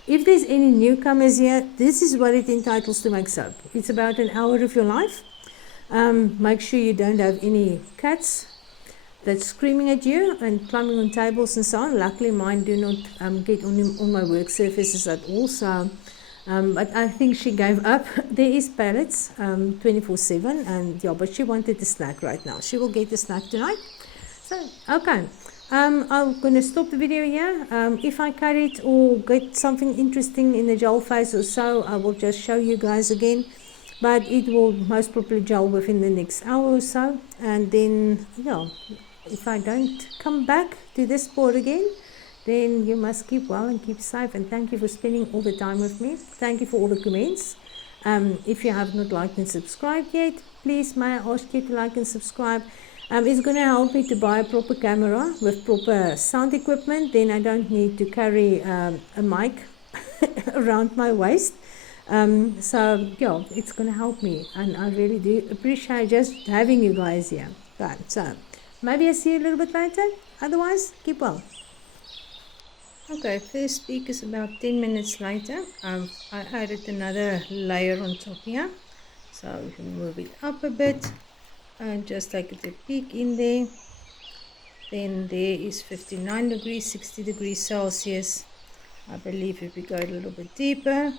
if there's any newcomers here, this is what it entitles to make soap. It's about an hour of your life. Make sure you don't have any cats that's screaming at you and climbing on tables and so on. Luckily mine do not get on my work surfaces at all, so but I think she gave up. There is pellets 24/7, and yeah, but she wanted a snack right now. She will get a snack tonight. So okay, I'm gonna stop the video here. If I cut it or get something interesting in the gel phase or so, I will just show you guys again, but it will most probably gel within the next hour or so. And then yeah, if I don't come back to this board again, then you must keep well and keep safe. And thank you for spending all the time with me. Thank you for all the comments. If you have not liked and subscribed yet, please may I ask you to like and subscribe. It's going to help me to buy a proper camera with proper sound equipment. Then I don't need to carry a mic around my waist. So yeah, it's going to help me, and I really do appreciate just having you guys here. Right, so maybe I'll see you a little bit later. Otherwise, keep well. Okay, first peek is about 10 minutes later. I added another layer on top here. So we can move it up a bit and just take a peek in there. Then there is 59 degrees, 60 degrees Celsius. I believe if we go a little bit deeper,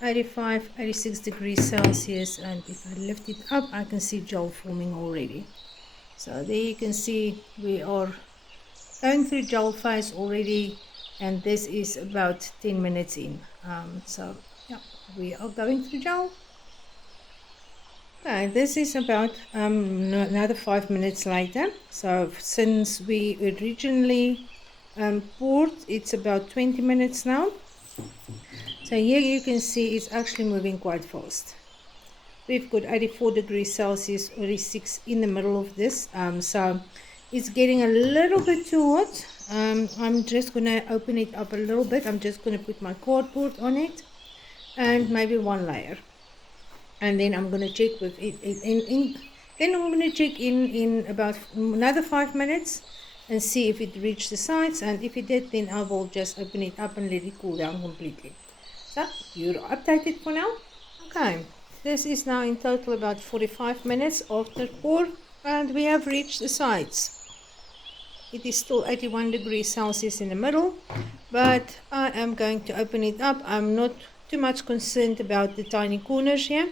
85, 86 degrees Celsius. And if I lift it up, I can see gel forming already. So there you can see we are going through gel phase already, and this is about 10 minutes in. So yeah, we are going through gel. Okay, this is about another 5 minutes later. So since we originally poured, it's about 20 minutes now. So here you can see it's actually moving quite fast. We've got 84 degrees Celsius, 86 in the middle of this. So it's getting a little bit too hot. I'm just going to open it up a little bit. I'm just going to put my cardboard on it and maybe one layer. And then I'm going to check with it. Then I'm going to check in about another 5 minutes and see if it reached the sides. And if it did, then I will just open it up and let it cool down completely. So you're updated for now. Okay, this is now in total about 45 minutes after pour, and we have reached the sides. It is still 81 degrees Celsius in the middle, but I am going to open it up. I'm not too much concerned about the tiny corners here.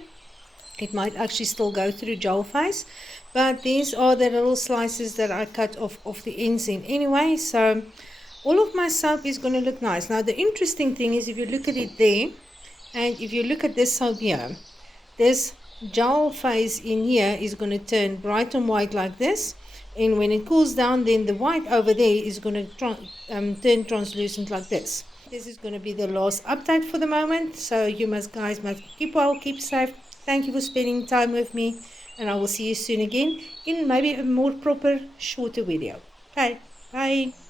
It might actually still go through gel phase, but these are the little slices that I cut off the ends in anyway. So all of my soap is going to look nice. Now the interesting thing is, if you look at it there, and if you look at this soap here, this gel phase in here is going to turn bright and white like this, and when it cools down, then the white over there is going to turn translucent like this. This is going to be the last update for the moment, so you guys must keep well, keep safe. Thank you for spending time with me, and I will see you soon again in maybe a more proper, shorter video. Okay, bye.